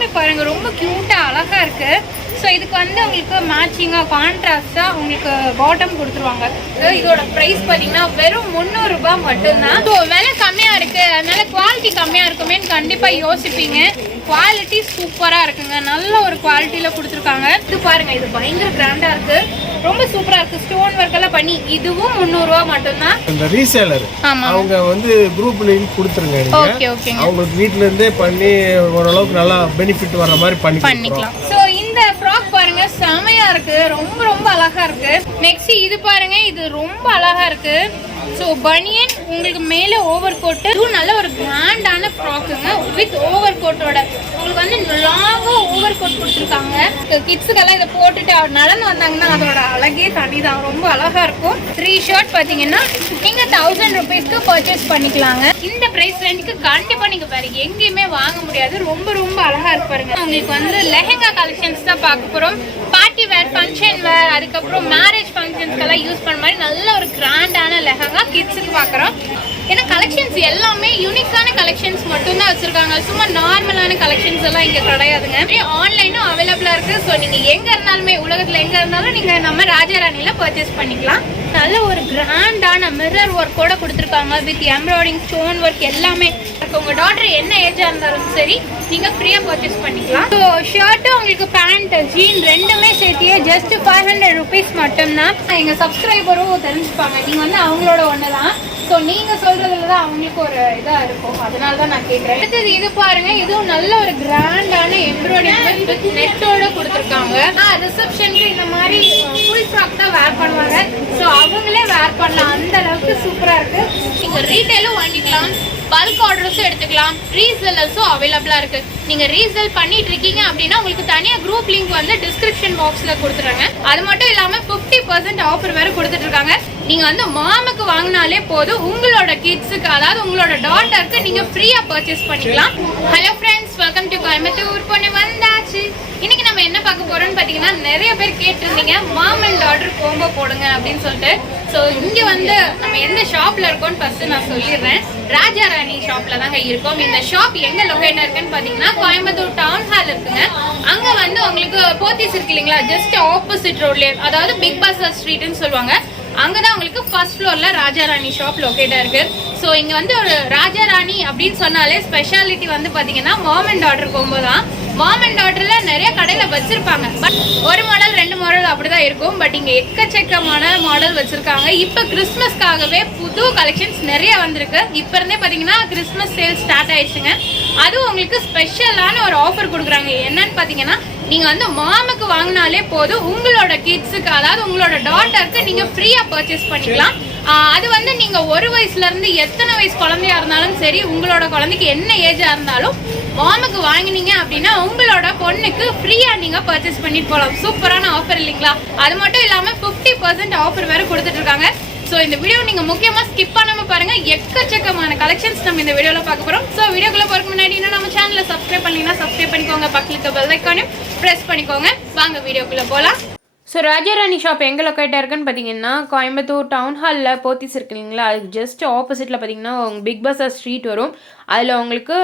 எல்லாமே பாருங்க ரொம்ப கியூட்டா அழகா இருக்கு. ஸோ இதுக்கு வந்து உங்களுக்கு மேட்சிங்காக கான்ட்ராஸ்டாக உங்களுக்கு பாட்டம் கொடுத்துருவாங்க. இதோட ப்ரைஸ் பார்த்தீங்கன்னா வெறும் 300 ரூபாய் மட்டும்தான். ஸோ விலை கம்மியாக இருக்குது, அதனால குவாலிட்டி கம்மியாக இருக்குமேன்னு கண்டிப்பாக யோசிப்பீங்க. குவாலிட்டி சூப்பராக இருக்குங்க, நல்ல ஒரு குவாலிட்டியில் கொடுத்துருக்காங்க. இது பாருங்கள், இது பயங்கர கிராண்டாக இருக்குது, ரொம்ப சூப்பராக இருக்குது. ஸ்டோன் ஒர்க் எல்லாம் பண்ணி இதுவும் 300 ரூபா மட்டும்தான். இந்த ரீசேலர் அவங்க வந்து குரூப் லிங்க் கொடுத்துருங்க. ஓகே ஓகே, அவங்களுக்கு வீட்டில இருந்தே பண்ணி ஓரளவுக்கு நல்லா பெனிஃபிட் வர மாதிரி பண்ணிக்கலாம். ஸோ இந்த ஃப்ராக் பாருங்க செமையா இருக்கு, ரொம்ப ரொம்ப அழகா இருக்கு. நெக்ஸ்ட் இது பாருங்க, இது ரொம்ப அழகா இருக்கு. ஸோ பனியன் உங்களுக்கு மேலே ஓவர் கோட்டு, இதுவும் நல்ல ஒரு கிராண்டான ஃப்ராக்குங்க வித் ஓவர் கோட்டோட. உங்களுக்கு வந்து லாங்காக ஓவர் கோட் கொடுத்துருக்காங்க. கிட்ஸுக்கெல்லாம் இதை போட்டுட்டு அவர் நடந்து வந்தாங்கன்னா அதோட அழகே தனிதான், ரொம்ப அழகா இருக்கும். 3 ஷர்ட் பார்த்தீங்கன்னா நீங்கள் 1000 ருபீஸ்க்கு பர்ச்சேஸ் பண்ணிக்கலாங்க. இந்த ப்ரைஸ் ரேஞ்சுக்கு கண்டிப்பாக நீங்கள் வேறு எங்கேயுமே வாங்க முடியாது. ரொம்ப ரொம்ப அழகா இருக்கு பாருங்க. உங்களுக்கு வந்து லெஹெங்கா கலெக்ஷன்ஸ் தான் பார்க்க போகிறோம். பார்ட்டி வேர், ஃபங்க்ஷன் வேர், அதுக்கப்புறம் மேரேஜ் ஃபங்க்ஷன்ஸ்க்கெல்லாம் யூஸ் பண்ண மாதிரி நல்ல ஒரு கிராண்டான லெஹங்கா கிட்ஸுக்கு பார்க்குறோம். ஏன்னா கலெக்ஷன்ஸ் எல்லாமே யூனிக்கான கலெக்ஷன்ஸ் மட்டும்தான் வச்சுருக்காங்க, சும்மா நார்மலான கலெக்ஷன்ஸ் எல்லாம் இங்கே கிடையாதுங்க. ஆன்லைனும் அவைலபிளாக இருக்குது. ஸோ நீங்கள் எங்கே இருந்தாலுமே, உலகத்தில் எங்கே இருந்தாலும் நீங்கள் நம்ம ராஜாராணியில் பர்ச்சேஸ் பண்ணிக்கலாம். நல்ல ஒரு கிராண்டான மிரர் ஒர்க்கோட கொடுத்துருக்காங்க வித் எம்ப்ராய்டிங், ஸ்டோன் ஒர்க் எல்லாமே. உங்கள் டாட்டர் என்ன ஏஜாக இருந்தாலும் சரி நீங்கள் ஃப்ரீயாக பர்ச்சேஸ் பண்ணிக்கலாம். ஸோ ஷர்ட்டும் உங்களுக்கு பேண்ட், ஜீன் ரெண்டுமே சேர்த்தியே ஜஸ்ட் 500 ருபீஸ் மட்டும்தான். எங்கள் சப்ஸ்கிரைபரும் தெரிஞ்சுப்பாங்க, நீங்கள் வந்து அவங்களோட ஒன்று தான். ஸோ நீங்கள் சொல்கிறதுல தான் அவங்களுக்கு ஒரு இதாக இருக்கும், அதனால தான் நான் கேட்குறேன். அடுத்தது இது பாருங்கள், இதுவும் நல்ல ஒரு கிராண்டான எம்ப்ராய்டிங் வித் நெட்டோட கொடுத்துருக்காங்க. ரிசப்ஷனுக்கு இந்த மாதிரி ஃபுல் ஃப்ராக் தான் வேர் பண்ணுவாங்க. ஸோ அவங்களே வேர் பண்ணலாம், அந்த அளவுக்கு சூப்பராக இருக்குது. நீங்கள் ரீட்டைலும் வாங்கிக்கலாம், பல்க் ஆர்டர்ஸும் எடுத்துக்கலாம், ரீசெல்லர்ஸும் அவைலபிளாக இருக்குது. நீங்கள் ரீசெல் பண்ணிட்டு இருக்கீங்க அப்படின்னா உங்களுக்கு தனியாக குரூப் லிங்க் வந்து டிஸ்கிரிப்ஷன் பாக்ஸில் கொடுத்துட்றாங்க. அது மட்டும் இல்லாமல் 50% ஆஃபர் வேறு கொடுத்துட்ருக்காங்க. நீங்கள் வந்து மாமுக்கு வாங்கினாலே போதும், உங்களோட கிட்ஸுக்கு, அதாவது உங்களோட டாட்டருக்கு நீங்கள் ஃப்ரீயாக பர்ச்சேஸ் பண்ணிக்கலாம். Hello friends, welcome to Coimbatore பொண்ணு வந்தாச்சு. இன்னைக்கு நம்ம என்ன பார்க்க போறோம்னு பார்த்தீங்கன்னா, நிறைய பேர் கேட்டிருந்தீங்க மாம் அண்ட் டாட்டர் கோம்போ போடுங்க அப்படின்னு சொல்லிட்டு. ஸோ இங்கே வந்து நம்ம எந்த ஷாப்பில் இருக்கோம்னு ஃபஸ்ட்டு நான் சொல்லிடுறேன். ராஜாராணி ஷாப்பில் தாங்க இருக்கோம். இந்த ஷாப் எங்கே லொக்கேட்டாக இருக்குன்னு பார்த்தீங்கன்னா, கோயம்புத்தூர் டவுன் ஹால் இருக்குங்க. அங்கே வந்து உங்களுக்கு போத்தீஸ் இருக்கு இல்லைங்களா, ஜஸ்ட் ஆப்போசிட் ரோட்லேயே, அதாவது பிக் பஸார் ஸ்ட்ரீட்னு சொல்லுவாங்க. அங்கதான் உங்களுக்கு ஃபர்ஸ்ட் ஃப்ளோர்ல ராஜாராணி ஷாப் லொக்கேட்டா இருக்கு. ஸோ இங்க வந்து ஒரு ராஜாராணி அப்படின்னு சொன்னாலே ஸ்பெஷாலிட்டி வந்து பாத்தீங்கன்னா மாம் அண்ட் டாட்டர் கோம்போ தான். மாம் அண்ட் டாட்டர்ல நிறைய கடையில வச்சிருப்பாங்க, பட் ஒரு மாடல் 2 மாடல் அப்படிதான் இருக்கும். பட் இங்க எக்கச்சக்கமான மாடல் வச்சிருக்காங்க. இப்ப கிறிஸ்மஸ்க்காகவே புது கலெக்ஷன்ஸ் நிறைய வந்திருக்கு. இப்ப இருந்தே பாத்தீங்கன்னா கிறிஸ்மஸ் சேல் ஸ்டார்ட் ஆயிடுச்சுங்க. அதுவும் உங்களுக்கு ஸ்பெஷலான ஒரு ஆஃபர் கொடுக்குறாங்க. என்னன்னு பாத்தீங்கன்னா, நீங்க வந்து மாமுக்கு வாங்கினாலே போதும், உங்களோட கிட்ஸுக்கு, அதாவது உங்களோட டாட்டருக்கு நீங்க ஃப்ரீயா பர்ச்சேஸ் பண்ணிக்கலாம். அது வந்து நீங்க 1 வயசுல இருந்து எத்தனை வயசு குழந்தையா இருந்தாலும் சரி, உங்களோட குழந்தைக்கு என்ன ஏஜா இருந்தாலும் மாமுக்கு வாங்கினீங்க அப்படின்னா உங்களோட பொண்ணுக்கு ஃப்ரீயா நீங்க பர்ச்சேஸ் பண்ணிட்டு போகலாம். சூப்பரான ஆஃபர் இல்லைங்களா? அது மட்டும் இல்லாம 50% ஆஃபர் வேற கொடுத்துட்டு இருக்காங்க. ஸோ இந்த வீடியோ நீங்கள் முக்கியமாக ஸ்கிப் பண்ணாமல் பாருங்கள். எக்கச்சக்கமான கலெக்ஷன்ஸ் நம்ம இந்த வீடியோவில் பார்க்க போகிறோம். ஸோ வீடியோக்குள்ளே போகிறதுக்கு முன்னாடி இன்னும் நம்ம சேனலை சப்ஸ்கிரைப் பண்ணிங்கன்னா சப்ஸ்கிரைப் பண்ணிக்கோங்க, பக்கத்துக்கு பெல் ஐக்கானையும் ப்ரெஸ் பண்ணிக்கோங்க. வாங்க வீடியோக்குள்ளே போகலாம். ஸோ ராஜாராணி ஷாப் எங்கே லொக்கேட்டாக இருக்குன்னு பார்த்தீங்கன்னா, கோயம்புத்தூர் டவுன் ஹாலில் போத்தீஸ் இருக்கு இல்லைங்களா, அதுக்கு ஜஸ்ட் ஆப்போசிட்டில் பார்த்தீங்கன்னா பிக் பஸார் ஸ்ட்ரீட் வரும். அதில் உங்களுக்கு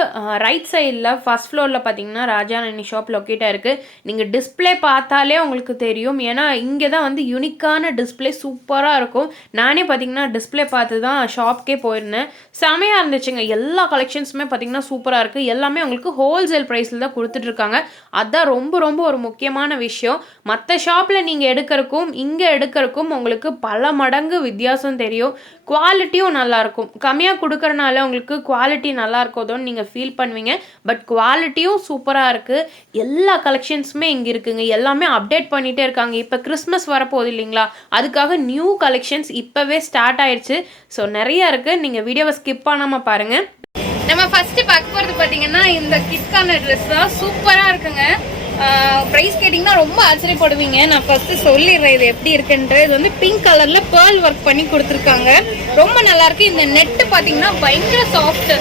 ரைட் சைடில் ஃபஸ்ட் ஃப்ளோரில் பார்த்தீங்கன்னா ராஜாராணி ஷாப் லொக்கேட்டாக இருக்குது. நீங்கள் டிஸ்பிளே பார்த்தாலே உங்களுக்கு தெரியும், ஏன்னா இங்கே தான் வந்து யூனிக்கான டிஸ்பிளே சூப்பராக இருக்கும். நானே பார்த்தீங்கன்னா டிஸ்பிளே பார்த்து தான் ஷாப்க்கே போயிருந்தேன், செமையாக இருந்துச்சுங்க. எல்லா கலெக்ஷன்ஸுமே பார்த்தீங்கன்னா சூப்பராக இருக்குது. எல்லாமே உங்களுக்கு ஹோல்சேல் ப்ரைஸில் தான் கொடுத்துட்ருக்காங்க. அதுதான் ரொம்ப ரொம்ப ஒரு முக்கியமான விஷயம். மற்ற ஷாப்பில் நீங்கள் எடுக்கிறக்கும் இங்கே எடுக்கிறக்கும் உங்களுக்கு பல மடங்கு வித்தியாசம் தெரியும். குவாலிட்டியும் நல்லாயிருக்கும். கம்மியாக கொடுக்குறனால உங்களுக்கு குவாலிட்டி நல்லா இருக்கோதோன்னு நீங்கள் ஃபீல் பண்ணுவீங்க, பட் குவாலிட்டியும் சூப்பராக இருக்குது. எல்லா கலெக்ஷன்ஸுமே இங்கே இருக்குங்க. எல்லாமே அப்டேட் பண்ணிகிட்டே இருக்காங்க. இப்போ கிறிஸ்மஸ் வரப்போகுது இல்லைங்களா, அதுக்காக நியூ கலெக்ஷன்ஸ் இப்போவே ஸ்டார்ட் ஆயிடுச்சு. ஸோ நிறையா இருக்குது, நீங்கள் வீடியோவை ஸ்கிப் பண்ணாமல் பாருங்கள். நம்ம ஃபஸ்ட்டு பார்க்க போகிறது பார்த்தீங்கன்னா இந்த கிட்ஸ்க்கான ட்ரெஸ் தான். சூப்பராக இருக்குங்க. ப்ரைஸ் கேட்டிங்கன்னா ரொம்ப ஆச்சரியப்படுவீங்க. நான் ஃபஸ்ட்டு சொல்லிடுறேன் இது எப்படி இருக்குன்ட்டு. இது வந்து பிங்க் கலரில் பேர்ல் ஒர்க் பண்ணி கொடுத்துருக்காங்க, ரொம்ப நல்லாயிருக்கு. இந்த நெட்டு பார்த்தீங்கன்னா பயங்கர சாஃப்ட்டு,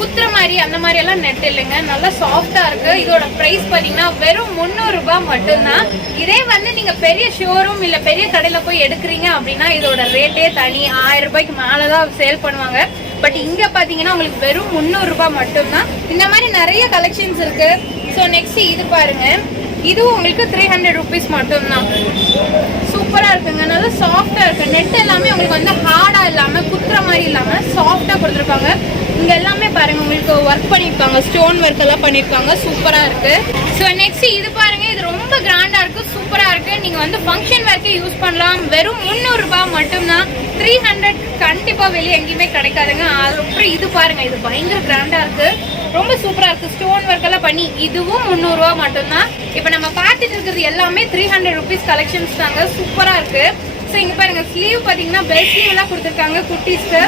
குத்துற மாதிரி அந்த மாதிரியெல்லாம் நெட் இல்லைங்க, நல்லா சாஃப்டாக இருக்குது. இதோட ப்ரைஸ் பார்த்தீங்கன்னா வெறும் 300 ரூபாய் மட்டும்தான். இதே வந்து நீங்கள் பெரிய ஷோரூம் இல்லை பெரிய கடையில் போய் எடுக்கிறீங்க அப்படின்னா இதோட ரேட்டே தனி, 1000 ரூபாய்க்கு மேலே தான் சேல் பண்ணுவாங்க. பட் இங்கே பார்த்தீங்கன்னா உங்களுக்கு வெறும் 300 ரூபாய் மட்டும்தான். இந்த மாதிரி நிறைய கலெக்ஷன்ஸ் இருக்குது. ஸோ நெக்ஸ்ட் இது பாருங்க, இதுவும் உங்களுக்கு 300 rupees மட்டும்தான். சூப்பரா இருக்குங்க, நல்லா சாஃப்டா இருக்கு. நெட் எல்லாமே உங்களுக்கு வந்து ஹார்டா இல்லாம குத்துற மாதிரி இல்லாம சாஃப்டா கொடுத்துருப்பாங்க. இங்க எல்லாமே பாருங்க உங்களுக்கு ஒர்க் பண்ணிருக்காங்க, ஸ்டோன் ஒர்க் எல்லாம் பண்ணிருக்காங்க. சூப்பரா இருக்கு. ஸோ நெக்ஸ்ட் இது பாருங்க, இது ரொம்ப கிராண்டா இருக்கு, சூப்பரா இருக்கு. நீங்க வந்து ஃபங்க்ஷன் வேர்க்கே யூஸ் பண்ணலாம். வெறும் 300 ரூபாய் மட்டும்தான். 300 கண்டிப்பா வெளியே எங்கேயுமே கிடைக்காதுங்க. அதுக்கப்புறம் இது பாருங்க, இது பயங்கர கிராண்டா இருக்கு, ரொம்ப சூப்பரா இருக்கு. ஸ்டோன் ஒர்க் எல்லாம் பண்ணி இதுவும் 300 ரூபாய் மட்டும்தான். இப்போ நம்ம பார்த்துட்டு இருக்கிறது எல்லாமே 300 rupees கலெக்ஷன்ஸ் தாங்க. சூப்பரா இருக்கு. ஸோ இங்க பாருங்க, ஸ்லீவ் பாத்தீங்கன்னா பெல் ஸ்லீவ் எல்லாம் கொடுத்துருக்காங்க குட்டீஸ்க்கு.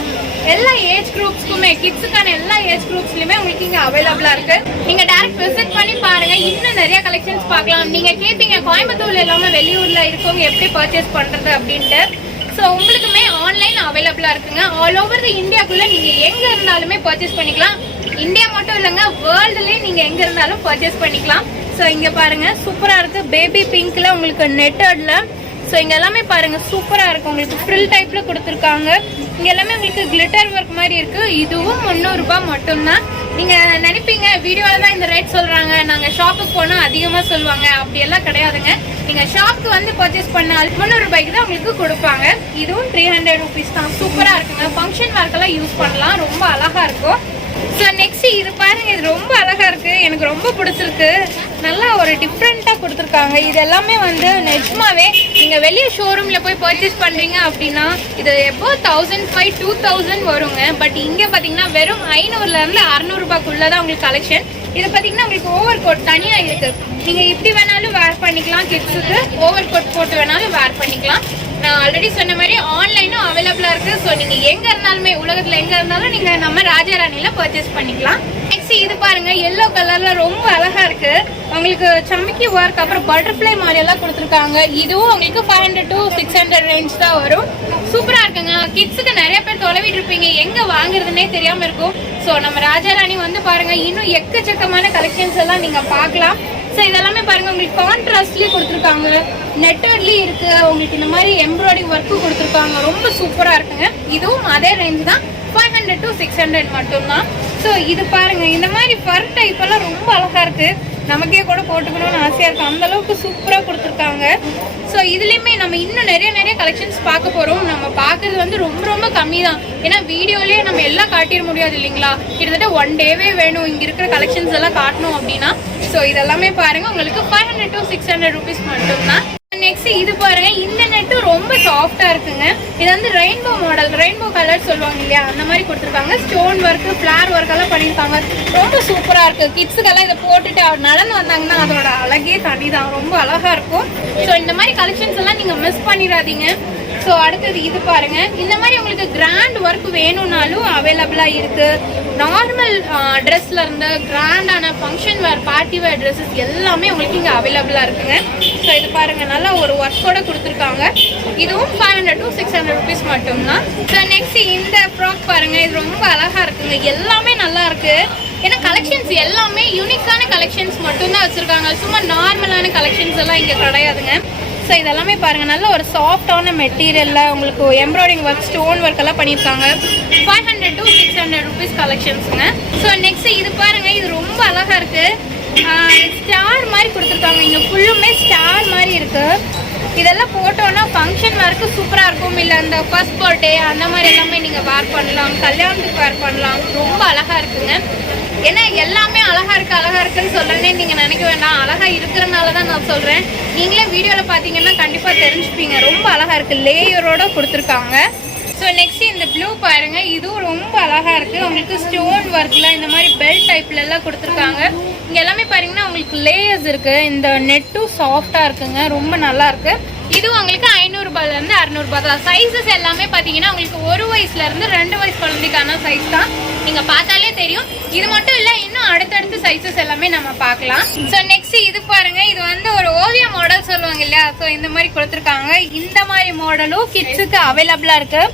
எல்லா ஏஜ் குரூப்ஸ்க்குமே, கிட்ஸுக்கான எல்லா ஏஜ் குரூப்ஸ்லயுமே உங்களுக்கு இங்க அவைலபிளா இருக்கு. நீங்க டைரக்ட் விசிட் பண்ணி பாருங்க, இன்னும் நிறைய கலெக்ஷன்ஸ் பார்க்கலாம். நீங்க கேட்பீங்க கோயம்புத்தூர்ல இல்லாம வெளியூர்ல இருக்கவங்க எப்படி பர்ச்சேஸ் பண்றது அப்படின்ட்டு. ஸோ உங்களுக்குமே ஆன்லைன் அவைலபிளா இருக்குங்க. ஆல் ஓவர் தி இந்தியாக்குள்ள நீங்க எங்க இருந்தாலுமே பர்ச்சேஸ் பண்ணிக்கலாம். இந்தியா மட்டும் இல்லைங்க, வேர்ல்டுலேயே நீங்க எங்க இருந்தாலும் பர்ச்சேஸ் பண்ணிக்கலாம். ஸோ இங்க பாருங்க, சூப்பரா இருக்கு. பேபி பிங்க்ல உங்களுக்கு நெட்டட்ல. ஸோ இங்க எல்லாமே பாருங்க சூப்பரா இருக்கு. உங்களுக்கு ஃப்ரில் டைப்ல கொடுத்துருக்காங்க. இங்க எல்லாமே உங்களுக்கு கிளிட்டர் ஒர்க் மாதிரி இருக்கு. இதுவும் 300 ரூபாய் மட்டும்தான். நீங்க நினைப்பீங்க வீடியோல தான் இந்த ரேட் சொல்றாங்க, நாங்க ஷாப்புக்கு போனா அதிகமா சொல்லுவாங்க. அப்படி எல்லாம் கிடையாதுங்க. நீங்க ஷாப்புக்கு வந்து பர்ச்சேஸ் பண்ணால் 300 ரூபாய்க்கு தான் உங்களுக்கு கொடுப்பாங்க. இதுவும் 300 rupees தான். சூப்பரா இருக்குங்க. ஃபங்க்ஷன் ஒர்க்கெல்லாம் யூஸ் பண்ணலாம், ரொம்ப அழகா இருக்கும். ஸோ நெக்ஸ்ட் இது பாருங்க, இது ரொம்ப அழகா இருக்கு, எனக்கு ரொம்ப பிடிச்சிருக்கு. நல்லா ஒரு டிஃப்ரெண்டா கொடுத்துருக்காங்க. இது எல்லாமே வந்து நிஜமாவே நீங்க வெளியே ஷோரூம்ல போய் பர்ச்சேஸ் பண்றீங்க அப்படின்னா இது எப்போ 1500 2000 வருங்க. பட் இங்க பாத்தீங்கன்னா வெறும் 500ல இருந்து 600 ரூபாய்க்குள்ளதான் உங்களுக்கு கலெக்ஷன். இது பாத்தீங்கன்னா உங்களுக்கு ஓவர் கோட் தனியா இருக்கு. நீங்க இப்படி வேணாலும் வேர் பண்ணிக்கலாம், கிட்ஸுக்கு ஓவர் கோட் போட்டு வேணாலும் வேர் பண்ணிக்கலாம். நான் ஆல்ரெடி சொன்ன மாதிரி ஆன்லைனும் அவைலபிளா இருக்கு. ஸோ நீங்க எங்க இருந்தாலுமே, உலகத்துல எங்க இருந்தாலும் நீங்க நம்ம ராஜாராணில பர்ச்சேஸ் பண்ணிக்கலாம். நெக்ஸ்ட் இது பாருங்க, எல்லோ கலர்ல ரொம்ப அழகா இருக்கு. உங்களுக்கு சமிக்கி ஒர்க், அப்புறம் பட்டர்ஃப்ளை மாதிரி எல்லாம் கொடுத்துருக்காங்க. இதுவும் உங்களுக்கு 500 to 600 ரேஞ்ச் தான் வரும். சூப்பரா இருக்குங்க. கிட்ஸுக்கு நிறைய பேர் தொலைவிட்டு இருப்பீங்க, எங்க வாங்குறதுன்னே தெரியாம இருக்கும். ஸோ நம்ம ராஜாராணி வந்து பாருங்க, இன்னும் எக்கச்சக்கமான கலெக்ஷன்ஸ் எல்லாம் நீங்க பார்க்கலாம். ஸோ இதெல்லாமே பாருங்க, உங்களுக்கு கான்ட்ராஸ்ட்லயே கொடுத்துருக்காங்க, நெட்டட்லயே இருக்கு. உங்களுக்கு இந்த மாதிரி எம்ப்ராய்டரி ஒர்க்கு கொடுத்துருக்காங்க, ரொம்ப சூப்பரா இருக்குங்க. இதுவும் அதே ரேஞ்ச் தான், 500 to 600 மட்டும்தான். ஸோ இது பாருங்க, இந்த மாதிரி ஃபர் டைப் எல்லாம் ரொம்ப அழகா இருக்கு. நமக்கே கூட போட்டுக்கணும்னு ஆசையா இருக்கு, அந்த அளவுக்கு சூப்பரா கொடுத்துருக்காங்க. ஸோ இதுலயுமே நம்ம இன்னும் நிறைய கலெக்ஷன்ஸ் பார்க்க போறோம். நம்ம பார்க்கறது வந்து ரொம்ப கம்மி தான், ஏன்னா வீடியோலயே நம்ம எல்லாம் காட்டிட முடியாது இல்லைங்களா. கிட்டத்தட்ட 1 டேவே வேணும் இங்க இருக்கிற கலெக்ஷன்ஸ் எல்லாம் காட்டணும் அப்படின்னா. ஸோ இதெல்லாமே பாருங்க, உங்களுக்கு 500 to 600 rupees மட்டும்தான். நெக்ஸ்ட் இது பாருங்க, இந்த நெட்டும் ரொம்ப சாஃப்டா இருக்குங்க. இது வந்து ரெயின்போ மாடல், ரெயின்போ கலர் சொல்லுவாங்க இல்லையா, அந்த மாதிரி கொடுத்துருக்காங்க. ஸ்டோன் ஒர்க், ஃபிளார் ஒர்க் எல்லாம் பண்ணியிருக்காங்க. ரொம்ப சூப்பரா இருக்கு. கிட்ஸுக்கெல்லாம் இதை போட்டுட்டு நடந்து வந்தாங்கன்னா அதோட அழகே தனிதான், ரொம்ப அழகா இருக்கும். ஸோ இந்த மாதிரி கலெக்ஷன்ஸ் எல்லாம் நீங்க மிஸ் பண்ணிடாதீங்க. ஸோ அடுத்தது இது பாருங்க, இந்த மாதிரி உங்களுக்கு கிராண்ட் ஒர்க் வேணும்னாலும் அவைலபிளா இருக்கு. நார்மல் ட்ரெஸ்ல இருந்து கிராண்டான ஃபங்க்ஷன் வேர், பார்ட்டி வேர் ட்ரெஸ்ஸஸ் எல்லாமே உங்களுக்கு இங்க அவைலபிளா இருக்குங்க. ஸோ இது பாருங்க, நல்லா ஒரு ஒர்க்கோட கொடுத்துருக்காங்க. இதுவும் 500 to 600 rupees மட்டும்தான். ஸோ நெக்ஸ்ட் இந்த ஃப்ராக் பாருங்க, இது ரொம்ப அழகா இருக்குங்க. எல்லாமே நல்லா இருக்கு. ஏன்னா கலெக்ஷன்ஸ் எல்லாமே யூனிக்கான கலெக்ஷன்ஸ் மட்டும்தான் வச்சிருக்காங்க, சும்மா நார்மலான கலெக்ஷன்ஸ் எல்லாம் இங்க கிடையாதுங்க. ஸோ இதெல்லாமே பாருங்க, நல்ல ஒரு சாஃப்டான மெட்டீரியல்ல உங்களுக்கு எம்ப்ராய்டிங் ஒர்க், ஸ்டோன் ஒர்க் எல்லாம் பண்ணியிருக்காங்க. 500 to 600 rupees கலெக்ஷன்ஸுங்க. ஸோ நெக்ஸ்ட் இது பாருங்க, இது ரொம்ப அழகா இருக்கு. ஸ்டார் மாதிரி கொடுத்துருக்காங்க, இங்க ஃபுல்லுமே ஸ்டார் மாதிரி இருக்கு. இதெல்லாம் போட்டோன்னா ஃபங்க்ஷன் வேர்க்கு சூப்பராக இருக்கும். இல்லை அந்த ஃபர்ஸ்ட் பர்த்டே அந்த மாதிரி எல்லாமே நீங்கள் வேர் பண்ணலாம், கல்யாணத்துக்கு வேர் பண்ணலாம். ரொம்ப அழகாக இருக்குங்க. ஏன்னா எல்லாமே அழகாக இருக்குன்னு சொல்லனே நீங்கள் நினைக்க வேண்டாம், அழகாக இருக்கிறனால தான் நான் சொல்கிறேன். நீங்களே வீடியோவில் பார்த்தீங்கன்னா கண்டிப்பாக தெரிஞ்சுப்பீங்க. ரொம்ப அழகாக இருக்குது, லேயரோட கொடுத்துருக்காங்க. ஸோ நெக்ஸ்ட் இந்த ப்ளூ பாருங்க, இதுவும் ரொம்ப அழகா இருக்கு. உங்களுக்கு ஸ்டோன் ஒர்க்ல இந்த மாதிரி பெல் டைப்ல எல்லாம் கொடுத்துருக்காங்க. இங்க எல்லாமே பாத்தீங்கன்னா உங்களுக்கு லேயர்ஸ் இருக்கு. இந்த நெட்டும் சாஃப்டா இருக்குங்க, ரொம்ப நல்லா இருக்கு. இது உங்களுக்கு 500 ரூபாயில இருந்து 600 ரூபாய் தான். சைஸஸ் எல்லாமே பாத்தீங்கன்னா உங்களுக்கு 1 வயசுல இருந்து 2 வயசு குழந்தைக்கான சைஸ் தான். நீங்க பார்த்தாலே தெரியும். இது மட்டும் இல்ல, இன்னும் அடுத்தடுத்த சைஸஸ் எல்லாமே நம்ம பார்க்கலாம். ஸோ நெக்ஸ்ட் இது பாருங்க, இது வந்து ஒரு ஓவிய மாடல் சொல்லுவாங்க இல்லையா, ஸோ இந்த மாதிரி கொடுத்துருக்காங்க. இந்த மாதிரி மாடலும் கிட்ஸுக்கு அவைலபிளா இருக்கு.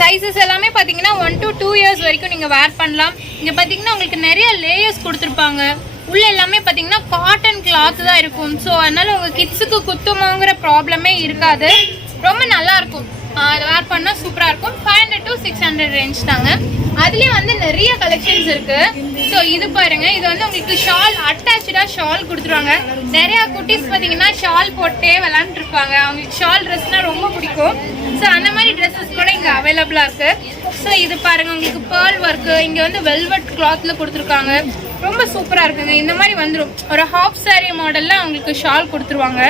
சைஸஸ் எல்லாமே பாத்தீங்கன்னா 1 to 2 years வரைக்கும் நீங்க வேர் பண்ணலாம். இங்க பாத்தீங்கன்னா உங்களுக்கு நிறைய லேயர்ஸ் கொடுத்துருப்பாங்க. உள்ள எல்லாமே பாத்தீங்கன்னா காட்டன் கிளாத் தான் இருக்கும். ஸோ அதனால உங்க கிட்ஸுக்கு குத்துமாங்கிற ப்ராப்ளமே இருக்காது. ரொம்ப நல்லா இருக்கும், அதை வேர் பண்ணா சூப்பரா இருக்கும். 500 to 600 ரேஞ்ச் தாங்க. அதுலயே வந்து நிறைய கலெக்ஷன்ஸ் இருக்கு. ஸோ ஸோ இது பாருங்க, இது வந்து உங்களுக்கு ஷால் அட்டாச்சா ஷால் கொடுத்துருவாங்க. நிறைய குட்டீஸ் பார்த்தீங்கன்னா ஷால் போட்டே விளாண்டுட்டு இருப்பாங்க. அவங்களுக்கு ஷால் ட்ரெஸ்னா ரொம்ப பிடிக்கும். ஸோ அந்த மாதிரி ட்ரெஸ்ஸஸ் கூட இங்கே அவைலபிளாக இருக்கு. ஸோ இது பாருங்க, உங்களுக்கு பேர்ல் ஒர்க்கு, இங்கே வந்து வெல்வெட் கிளாத்ல கொடுத்துருக்காங்க. ரொம்ப சூப்பராக இருக்குங்க. இந்த மாதிரி வந்துடும் ஒரு ஹாஃப் சாரி மாடலில் அவங்களுக்கு ஷால் கொடுத்துருவாங்க.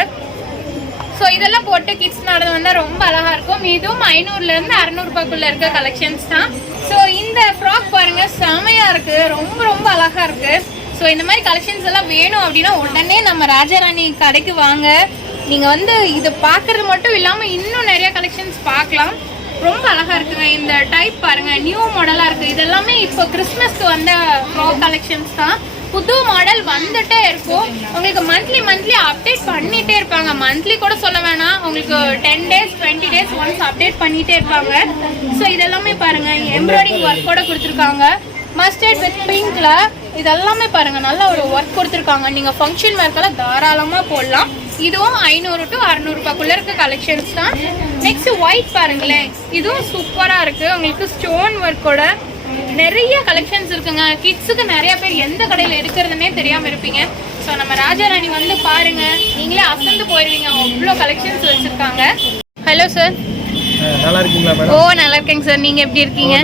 ஸோ இதெல்லாம் போட்டு கிட்ஸ் நடந்து வந்தால் ரொம்ப அழகாக இருக்கும். இதுவும் 500லேருந்து 600 ரூபாய்க்குள்ளே இருக்க கலெக்ஷன்ஸ் தான். ஸோ இந்த ஃப்ராக் பாருங்கள், செமையாக இருக்குது, ரொம்ப ரொம்ப அழகாக இருக்குது. ஸோ இந்த மாதிரி கலெக்ஷன்ஸ் எல்லாம் வேணும் அப்படின்னா உடனே நம்ம ராஜாராணி கடைக்கு வாங்க. நீங்கள் வந்து இதை பார்க்குறது மட்டும் இல்லாமல் இன்னும் நிறைய கலெக்ஷன்ஸ் பார்க்கலாம். ரொம்ப அழகாக இருக்குங்க. இந்த டைப் பாருங்கள், நியூ மாடலாக இருக்குது. இதெல்லாமே இப்போ கிறிஸ்மஸ்க்கு வந்த ஃப்ராக் கலெக்ஷன்ஸ் தான். புது மாடல் வந்துட்டே இருக்கும். உங்களுக்கு மந்த்லி அப்டேட் பண்ணிகிட்டே இருப்பாங்க. மந்த்லி கூட சொல்ல வேணாம், உங்களுக்கு 10 days 20 days ஒன்ஸ் அப்டேட் பண்ணிகிட்டே இருப்பாங்க. ஸோ இதெல்லாமே பாருங்கள், எம்ப்ராய்டிங் ஒர்க் கூட கொடுத்துருக்காங்க. மஸ்டர்ட் வித் பிங்க்ல இதெல்லாமே பாருங்கள், நல்ல ஒரு ஒர்க் கொடுத்துருக்காங்க. நீங்கள் ஃபங்க்ஷன் ஒர்க்கெல்லாம் தாராளமாக போடலாம். இதுவும் 500 to 600 ரூபாய்க்குள்ள இருக்க கலெக்ஷன்ஸ் தான். நெக்ஸ்ட் ஒயிட் பாருங்களேன், இதுவும் சூப்பராக இருக்குது. உங்களுக்கு ஸ்டோன் ஒர்க்கோட நிறைய கலெக்ஷன்ஸ் இருக்குங்க. கிட்ஸுக்கு நிறைய பேர் எந்த கடையில் இருக்கிறதுனே தெரியாமல் இருப்பீங்க. ஸோ நம்ம ராஜாராணி வந்து பாருங்க, நீங்களே அசந்து போயிருவீங்க, அவ்வளோ கலெக்ஷன்ஸ் வச்சிருக்காங்க. ஹலோ சார், நல்லா இருக்கீங்களா மேடம்? ஓ நல்லா இருக்கேங்க சார். நீங்க எப்படி இருக்கீங்க?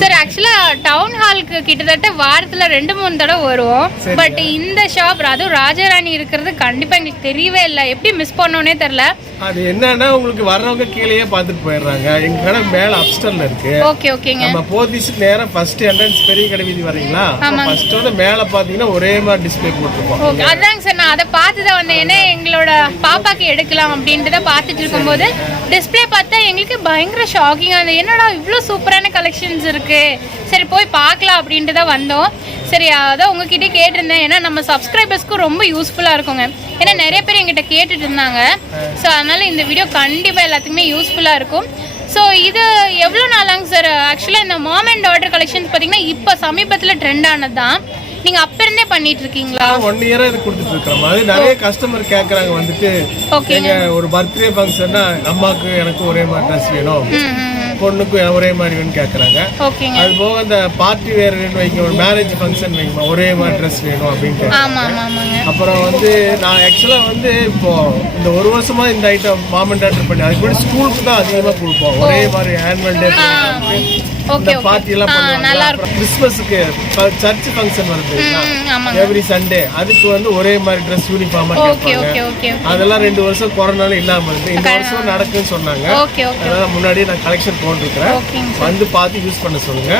சார் ஆக்சுவலா டவுன் ஹாலுக்கு கிட்டத்தட்ட வாரத்துல 2-3 தடவை வருவோம். பட் இந்த ஷாப் அதுவும் ராஜாராணி இருக்கிறது கண்டிப்பா எங்களுக்கு தெரியவே இல்லை. எப்படி மிஸ் பண்ணோன்னே தெரியல. அது என்னன்னா, உங்களுக்கு வர்றவங்க கீழேயே பார்த்துட்டு போயிடுறாங்க. எங்க கடை மேல அப்ஸ்டர்ல இருக்கு. ஓகே ஓகேங்க. நம்ம போதிஸ் நேரா ஃபர்ஸ்ட் என்ட்ரன்ஸ் பெரிய கடை வீதி வரீங்களா? ஃபர்ஸ்டோட மேல பாத்தீங்கன்னா ஒரே மாதிரி டிஸ்ப்ளே போட்டுருப்போம். ஓகே, அதாங்க சார், நான் அதை பார்த்து தான் வந்தேன். ஏன்னா எங்களோட பாப்பாக்கு எடுக்கலாம் அப்படின்றத பார்த்துட்டு இருக்கும்போது டிஸ்பிளே பார்த்தா எங்களுக்கு பயங்கர ஷாக்கிங்காக இருந்தது. என்னடா இவ்வளோ சூப்பரான கலெக்ஷன்ஸ் இருக்கு, சரி போய் பார்க்கலாம் அப்படின்ட்டு தான் வந்தோம். சரி அதான் உங்ககிட்ட கேட்டிருந்தேன். ஏன்னா நம்ம சப்ஸ்கிரைபர்ஸ்க்கு ரொம்ப யூஸ்ஃபுல்லாக இருக்குங்க. ஏன்னா நிறைய பேர் எங்கிட்ட கேட்டுட்டு இருந்தாங்க. ஸோ அதனால் இந்த வீடியோ கண்டிப்பாக எல்லாத்துக்குமே யூஸ்ஃபுல்லாக இருக்கும். ஸோ இது எவ்வளோ நாளாங்க சார்? ஆக்சுவலாக இந்த மாம் அண்ட் டாட்டர் கலெக்ஷன்ஸ் பார்த்தீங்கன்னா இப்போ சமீபத்தில் ட்ரெண்ட் ஆனது தான். நீங்க அப்ப இருந்தே பண்ணிட்டு இருக்கீங்களா? 1 இயரா இது கொடுத்துட்டு இருக்கோம். அது நிறைய கஸ்டமர் கேக்குறாங்க வந்துட்டு, எங்க ஒரு பர்த்டே ஃபங்க்ஷன்னா அம்மாக்கு எனக்கு ஒரே மாதிரி ட்ரெஸ் வேணும், பொண்ணுக்கு ஒரே மாதிரி வேணும்னு கேக்குறாங்க. அது போக அந்த பார்ட்டி வேர் வைங்க, ஒரு மேரேஜ் ஃபங்க்ஷன் வைங்க, ஒரே மாதிரி ட்ரெஸ் வேணும் அப்படின்னு. அப்புறம் வந்து நான் ஆக்சுவலா வந்து இப்போ இந்த 1 வருஷமா இந்த ஐட்டம் மாம் அண்ட் டாட்டர் பண்ணி, அதுக்கு கூட ஸ்கூலுக்கு தான் அதிகமா கொடுப்போம். ஒரே மாதிரி ஆனுவல் டே பார்ட்டி எல்லாம் பண்ணுவாங்க. கிறிஸ்மஸுக்கு சர்ச் ஃபங்க்ஷன் வருது எவ்ரி சண்டே, அதுக்கு வந்து ஒரே மாதிரி ட்ரெஸ் யூனிஃபார்மா கேட்பாங்க. அதெல்லாம் 2 வருஷம் கொரோனால இல்லாம இருக்கு. இந்த வருஷம் நடக்குன்னு சொன்னாங்க. அதனால முன்னாடியே நான் கலெக்ஷன் போட்டுருக்கிறேன், வந்து பார்த்து யூஸ் பண்ண சொல்லுங்க.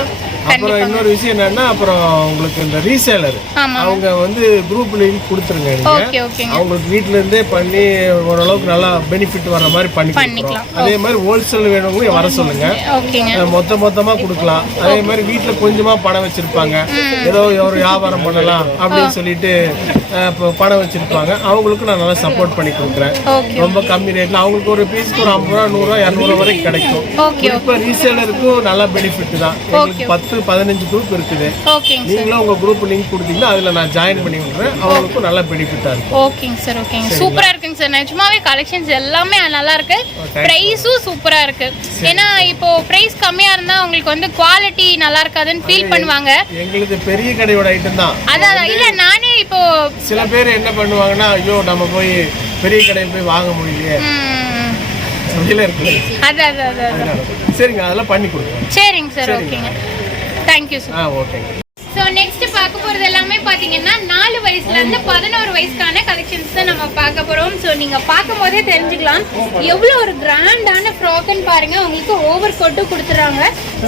அப்புறம் இன்னொரு விஷயம் என்னன்னா, அப்புறம் உங்களுக்கு இந்த ரீசேலர் அவங்க வந்து குரூப் லிங்க் கொடுத்துருங்க. அவங்களுக்கு வீட்டுல இருந்தே பண்ணி ஓரளவுக்கு நல்லா பெனிஃபிட் வர்ற மாதிரி பண்ணிக்கலாம். அதே மாதிரி ஹோல்சேல் வேணும்னு வர சொல்லுங்க, மொத்தமா கொடுக்கலாம். அதே மாதிரி வீட்டுல கொஞ்சமா பணம் வச்சிருப்பாங்க, ஏதோ ஒரு வியாபாரம் பண்ணலாம் அப்படின்னு சொல்லிட்டு பணம் வச்சிருப்பாங்க. அவங்களுக்கு நான் நல்லா சப்போர்ட் பண்ணி கொடுக்குறேன். ரொம்ப கம்மி ரேட்ல அவங்களுக்கு ஒரு பீஸ்க்கு ஒரு 50 ரூபா 100 ரூபா 200 வரைக்கும் கிடைக்கும். இப்ப ரீசேலருக்கும் நல்லா பெனிஃபிட் தான். 10-15 குரூப் இருக்குது. நீங்களும் உங்க குரூப் லிங்க் கொடுத்தீங்கன்னா அதுல நான் ஜாயின் பண்ணி விடுறேன். அவங்களுக்கும் நல்ல பெனிஃபிட்டா இருக்கும். ஓகேங்க சார், ஓகேங்க, சூப்பரா இருக்குங்க சார். நிஜமாவே கலெக்ஷன்ஸ் எல்லாமே நல்லா இருக்கு, பிரைஸும் சூப்பரா இருக்கு. ஏன்னா இப்போ பிரைஸ் கம்மியா இருந்தா உங்களுக்கு வந்து குவாலிட்டி நல்லா இருக்காதுன்னு ஃபீல் பண்ணுவாங்க. எங்களுக்கு பெரிய கடையோட ஐட்டம் தான். அதான் இல்ல, நானே இப்போ சில பேர் என்ன பண்ணுவாங்கன்னா, ஐயோ நம்ம போய் பெரிய கடையில் போய் வாங்க முடியலையே இருக்கு. சரிங்க, அதெல்லாம் பண்ணி கொடுங்க. சரிங்க சார், ஓகேங்க, தேங்க்யூ சார். ஓகேங்க. ஸோ நெக்ஸ்ட் பார்க்க போகிறது எல்லாமே பார்த்தீங்கன்னா 4 வயசுலேருந்து 11 வயசுக்கான கலெக்ஷன்ஸ் தான் நம்ம பார்க்க போகிறோம். ஸோ நீங்கள் பார்க்கும் போதே தெரிஞ்சுக்கலாம் எவ்வளோ ஒரு கிராண்டான ஃப்ராக்குன்னு பாருங்கள். உங்களுக்கு ஓவர் கோட்டும் கொடுத்துட்றாங்க.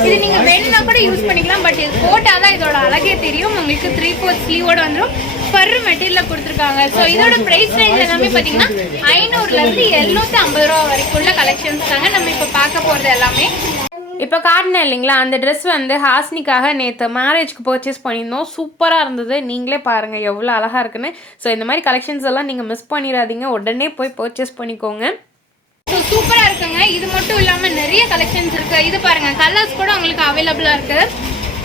இது நீங்கள் வேணும்னா கூட யூஸ் பண்ணிக்கலாம். பட் இது போட்டால் தான் இதோட அழகே தெரியும். உங்களுக்கு 3/4 ஸ்லீவோட வந்துடும். பர் மெட்டீரியல் கொடுத்துருக்காங்க. ஸோ இதோட ப்ரைஸ் ரேஞ்ச் எல்லாமே பார்த்தீங்கன்னா 500லேருந்து 750 ரூபா வரைக்கும் உள்ள கலெக்ஷன்ஸ் தாங்க நம்ம இப்போ பார்க்க போகிறது எல்லாமே. இப்போ காட்டினேன் இல்லைங்களா, அந்த ட்ரெஸ் வந்து ஹாஸ்னிக்காக நேற்று மேரேஜ்க்கு பர்ச்சேஸ் பண்ணியிருந்தோம். சூப்பராக இருந்தது. நீங்களே பாருங்கள் எவ்வளோ அழகாக இருக்குன்னு. ஸோ இந்த மாதிரி கலெக்ஷன்ஸ் எல்லாம் நீங்கள் மிஸ் பண்ணிடாதீங்க, உடனே போய் பர்ச்சேஸ் பண்ணிக்கோங்க. ஸோ சூப்பராக இருக்குங்க. இது மட்டும் இல்லாமல் நிறைய கலெக்ஷன்ஸ் இருக்குது. இது பாருங்கள், கலர்ஸ் கூட உங்களுக்கு அவைலபிளாக இருக்குது.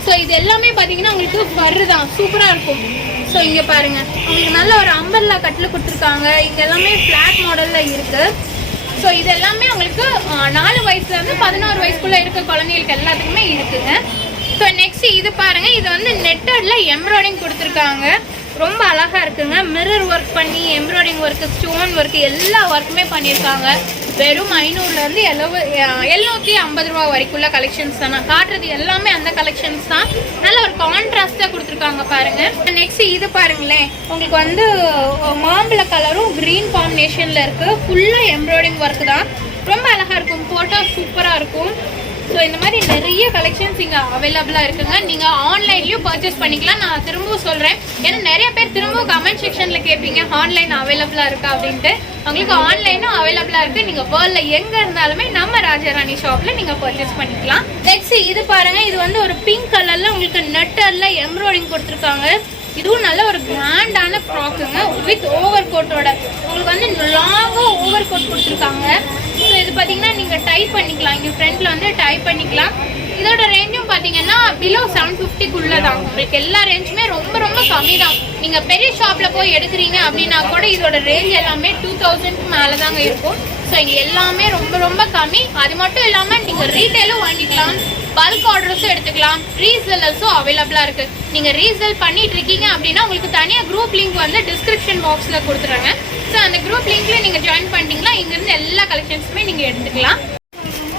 ஸோ இது எல்லாமே பார்த்தீங்கன்னா உங்களுக்கு ஃபர்ரு தான், சூப்பராக இருக்கும். ஸோ இங்கே பாருங்கள், உங்களுக்கு நல்ல ஒரு அம்பர்லா கட்டில் கொடுத்துருக்காங்க. இங்கே எல்லாமே ஃப்ளாட் மாடலில் இருக்குது. ஸோ இது எல்லாமே உங்களுக்கு 4 வயசுலேருந்து 11 வயசுக்குள்ளே இருக்க குழந்தைகளுக்கு எல்லாத்துக்குமே இருக்குங்க. ஸோ நெக்ஸ்ட் இது பாருங்க, இது வந்து நெட்டட்ல எம்ப்ராய்டிங் கொடுத்துருக்காங்க. ரொம்ப அழகா இருக்குங்க. மிரர் ஒர்க் பண்ணி எம்ப்ராய்டிங் ஒர்க், ஸ்டோன் ஒர்க் எல்லா ஒர்க்குமே பண்ணியிருக்காங்க. வெறும் 500லேருந்து 750 ரூபா வரைக்குள்ள கலெக்ஷன்ஸ் தான். நான் காட்டுறது எல்லாமே அந்த கலெக்ஷன்ஸ் தான். நல்ல ஒரு கான்ட்ராஸ்டாக கொடுத்துருக்காங்க பாருங்க. நெக்ஸ்ட் இது பாருங்களேன், உங்களுக்கு வந்து மாம்பழ கலரும் கிரீன் காம்பினேஷன்ல இருக்கு. ஃபுல்லாக எம்ப்ராய்டிங் ஒர்க் தான். ரொம்ப அழகா இருக்கும். போட்டோ சூப்பராக இருக்கும். ஸோ இந்த மாதிரி நிறைய கலெக்ஷன்ஸ் இங்கே அவைலபிளாக இருக்குங்க. நீங்கள் ஆன்லைன்லேயும் பர்ச்சேஸ் பண்ணிக்கலாம். நான் திரும்பவும் சொல்கிறேன், ஏன்னா நிறைய பேர் திரும்பவும் கமெண்ட் செக்ஷனில் கேட்பீங்க ஆன்லைன் அவைலபிளாக இருக்கா அப்படின்ட்டு. உங்களுக்கு ஆன்லைனும் அவைலபிளாக இருக்குது. நீங்கள் வேர்ல்டில் எங்கே இருந்தாலுமே நம்ம ராஜாராணி ஷாப்பில் நீங்கள் பர்ச்சேஸ் பண்ணிக்கலாம். நெக்ஸ்ட் இது பாருங்கள், இது வந்து ஒரு பிங்க் கலரில் உங்களுக்கு நெட்டரில் எம்ப்ராய்டிங் கொடுத்துருக்காங்க. இதுவும் நல்ல ஒரு கிராண்டான ஃப்ராக்குங்க வித் ஓவர் கோட்டோட. உங்களுக்கு வந்து லாங்காக ஓவர் கோட் கொடுத்துருக்காங்க. ஸோ இது பார்த்தீங்கன்னா நீங்கள் டைப் பண்ணிக்கலாம். இங்கே ஃப்ரண்ட்டில் வந்து டைப் பண்ணிக்கலாம். இதோட ரேஞ்சும் பார்த்தீங்கன்னா பிலோ 750க்குள்ளே தான். உங்களுக்கு எல்லா ரேஞ்சுமே ரொம்ப ரொம்ப கம்மி தான். நீங்கள் பெரிய ஷாப்பில் போய் எடுக்கிறீங்க அப்படின்னா கூட இதோட ரேஞ்ச் எல்லாமே 2000க்கு மேலே தாங்க இருக்கும். ஸோ இங்கே எல்லாமே ரொம்ப ரொம்ப கம்மி. அது மட்டும் இல்லாமல் நீங்கள் ரீட்டெயிலும் வாங்கிக்கலாம், பல்க் ஆர்டர்ஸும் எடுத்துக்கலாம். ரீசெல்லர்ஸும் அவைலபிளாக இருக்குது. நீங்கள் ரீசெல் பண்ணிட்டு இருக்கீங்க அப்படின்னா உங்களுக்கு தனியாக குரூப் லிங்க் வந்து டிஸ்கிரிப்ஷன் பாக்ஸில் கொடுத்துறாங்க. ஸோ அந்த குரூப் லிங்க்ல நீங்கள் ஜாயின் பண்ணிட்டீங்கன்னா இங்கேருந்து எல்லா கலெக்ஷன்ஸுமே நீங்கள் எடுத்துக்கலாம்.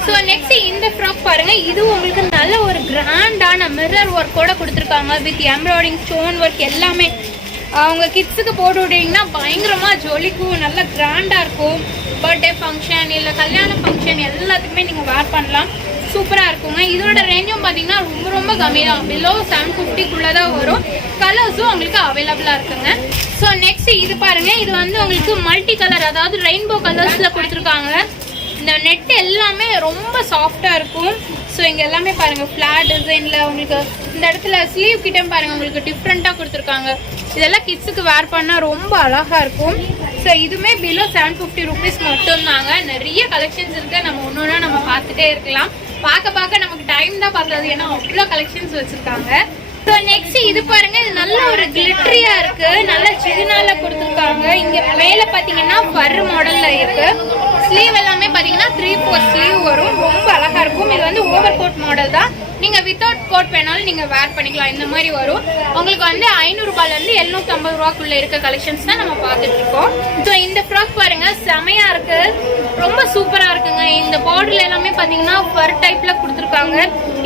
ஸோ நெக்ஸ்ட் இந்த ஃப்ராக் பாருங்கள், இது உங்களுக்கு நல்ல ஒரு கிராண்டான மிரர் ஒர்க்கோட கொடுத்துருக்காங்க. வித் எம்ப்ராய்டிங், ஸ்டோன் ஒர்க் எல்லாமே. அவங்க கிட்ஸுக்கு போட்டு விட்டீங்கன்னா பயங்கரமாக ஜொலிக்கும், நல்ல கிராண்டாக இருக்கும். பர்த்டே ஃபங்க்ஷன் இல்லை கல்யாண ஃபங்க்ஷன் எல்லாத்துக்குமே நீங்கள் வேர் பண்ணலாம். சூப்பராக இருக்குங்க. இதோட ரேஞ்சும் பார்த்தீங்கன்னா ரொம்ப ரொம்ப கம்மி தான். பிலோ 750க்குள்ளே தான் வரும். கலர்ஸும் உங்களுக்கு அவைலபிளாக இருக்குங்க. ஸோ நெக்ஸ்ட் இது பாருங்கள், இது வந்து உங்களுக்கு மல்டி கலர், அதாவது ரெயின்போ கலர்ஸில் கொடுத்துருக்காங்க. இந்த நெட் எல்லாமே ரொம்ப சாஃப்டாக இருக்கும். ஸோ இங்கே எல்லாமே பாருங்கள் ஃப்ளாட் டிசைனில். உங்களுக்கு இந்த இடத்துல ஸ்லீவ் கிட்ட பாருங்கள் உங்களுக்கு டிஃப்ரெண்ட்டாக கொடுத்துருக்காங்க. இதெல்லாம் கிட்ஸுக்கு வேர் பண்ணால் ரொம்ப அழகாக இருக்கும். ஸோ இதுவுமே பிலோ 750 ருபீஸ் மட்டும்தாங்க. நிறைய கலெக்ஷன்ஸ் இருக்குது. நம்ம ஒன்று ஒன்றா நம்ம பார்த்துட்டே இருக்கலாம். பார்க்க நமக்கு டைம் தான் பார்த்தது, ஏன்னா அவ்வளோ கலெக்ஷன்ஸ் வச்சுருக்காங்க. ஸோ நெக்ஸ்ட் இது பாருங்க, இது நல்ல ஒரு கிளிட்டரியா இருக்கு. நல்ல சிறுநாள கொடுத்துருக்காங்க. இங்க மேல பாத்தீங்கன்னா ஃபர் மாடல்ல இருக்கு. ஸ்லீவ் எல்லாமே பாத்தீங்கன்னா 3/4 ஸ்லீவ் வரும். ரொம்ப அழகா இருக்கும். இது வந்து ஓவர் கோட் மாடல் தான். நீங்க வித்தவுட் கோட் வேணாலும் நீங்க வேர் பண்ணிக்கலாம். இந்த மாதிரி வரும். உங்களுக்கு வந்து 500 ரூபாயில இருந்து 750 ரூபாய்க்குள்ள இருக்க கலெக்ஷன்ஸ் தான் நம்ம பார்த்துட்டு இருக்கோம். ஸோ இந்த ஃப்ராக் பாருங்க, செமையா இருக்கு. ரொம்ப சூப்பரா இருக்குங்க. இந்த பார்டர்ல எல்லாமே பாத்தீங்கன்னா ஃபர் டைப்ல கொடுத்துருக்காங்க.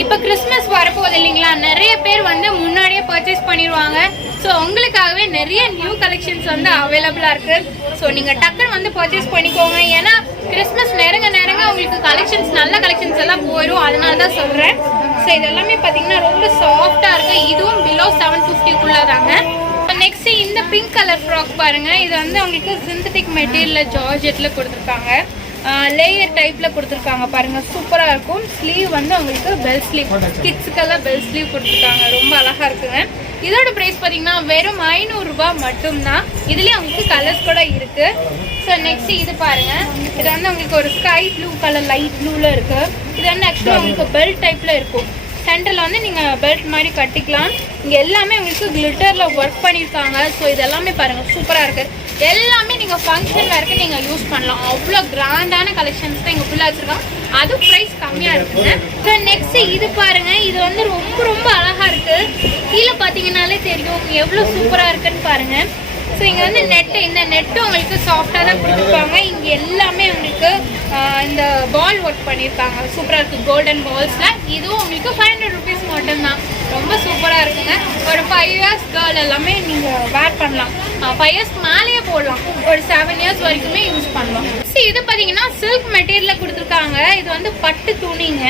இப்போ கிறிஸ்மஸ் வரப்போகுது இல்லைங்களா, நிறைய பேர் வந்து முன்னாடியே பர்ச்சேஸ் பண்ணிடுவாங்க. ஸோ உங்களுக்காகவே நிறைய நியூ கலெக்ஷன்ஸ் வந்து அவைலபிளாக இருக்குது. ஸோ நீங்கள் டக்குன்னு வந்து பர்ச்சேஸ் பண்ணிக்கோங்க. ஏன்னா கிறிஸ்மஸ் நெருங்க உங்களுக்கு கலெக்ஷன்ஸ், நல்ல கலெக்ஷன்ஸ் எல்லாம் போயிடும். அதனால தான் சொல்கிறேன். ஸோ இதெல்லாமே பார்த்தீங்கன்னா ரொம்ப சாஃப்டாக இருக்குது. இதுவும் பிலோ 750க்குள்ளே தாங்க. நெக்ஸ்ட் இந்த பிங்க் கலர் ஃப்ராக் பாருங்கள். இது வந்து உங்களுக்கு சிந்தட்டிக் மெட்டீரியல் ஜார்ஜெட்டில் கொடுத்துருக்காங்க. லேயர் டைப்பில் கொடுத்துருக்காங்க பாருங்கள். சூப்பராக இருக்கும். ஸ்லீவ் வந்து உங்களுக்கு பெல் ஸ்லீவ், கிட்ஸுக்கெல்லாம் பெல் ஸ்லீவ் கொடுத்துருக்காங்க. ரொம்ப அழகாக இருக்குங்க. இதோட ப்ரைஸ் பார்த்தீங்கன்னா வெறும் 500 ரூபாய் மட்டும்தான். இதுலேயும் உங்களுக்கு கலர்ஸ் கூட இருக்குது. ஸோ நெக்ஸ்ட் இது பாருங்கள். இது வந்து உங்களுக்கு ஒரு ஸ்கை ப்ளூ கலர், லைட் ப்ளூவில் இருக்குது. இது வந்து ஆக்சுவலாக உங்களுக்கு பெல்ட் டைப்பில் இருக்கும். சென்டரில் வந்து நீங்கள் பெல்ட் மாதிரி கட்டிக்கலாம். இங்கே எல்லாமே உங்களுக்கு கிளிட்டரில் ஒர்க் பண்ணியிருக்காங்க. ஸோ இதெல்லாமே பாருங்கள் சூப்பராக இருக்குது. எல்லாமே நீங்கள் ஃபங்க்ஷன் வேறுக்கு நீங்கள் யூஸ் பண்ணலாம். அவ்வளோ கிராண்டான கலெக்ஷன்ஸ் தான் இங்கே ஃபுல்லாக வச்சுருக்காங்க. அதுவும் ப்ரைஸ் கம்மியாக இருக்குங்க. ஸோ நெக்ஸ்ட் இது பாருங்கள். இது வந்து ரொம்ப ரொம்ப அழகாக இருக்குது. கீழே பார்த்தீங்கன்னாலே தெரியும் எவ்வளோ சூப்பராக இருக்குன்னு பாருங்கள். ஸோ இங்கே வந்து இந்த நெட்டும் உங்களுக்கு சாஃப்டாக தான் கொடுத்துருக்காங்க. இங்கே எல்லாமே உங்களுக்கு இந்த பால் ஒர்க் பண்ணியிருக்காங்க. சூப்பராக இருக்குது. கோல்டன் பால்ஸில் இதுவும் உங்களுக்கு 500 ருபீஸ் மட்டும்தான். ரொம்ப சூப்பராக இருக்குங்க. ஒரு 5 இயர்ஸ் கேர்ள் எல்லாமே நீங்கள் வேர் பண்ணலாம். 5 இயர்ஸ்க்கு மேலேயே போடலாம். ஒரு 7 இயர்ஸ் வரைக்குமே யூஸ் பண்ணலாம். இது பார்த்தீங்கன்னா சில்க் மெட்டீரியலில் கொடுத்துருக்காங்க. இது வந்து பட்டு துணிங்க.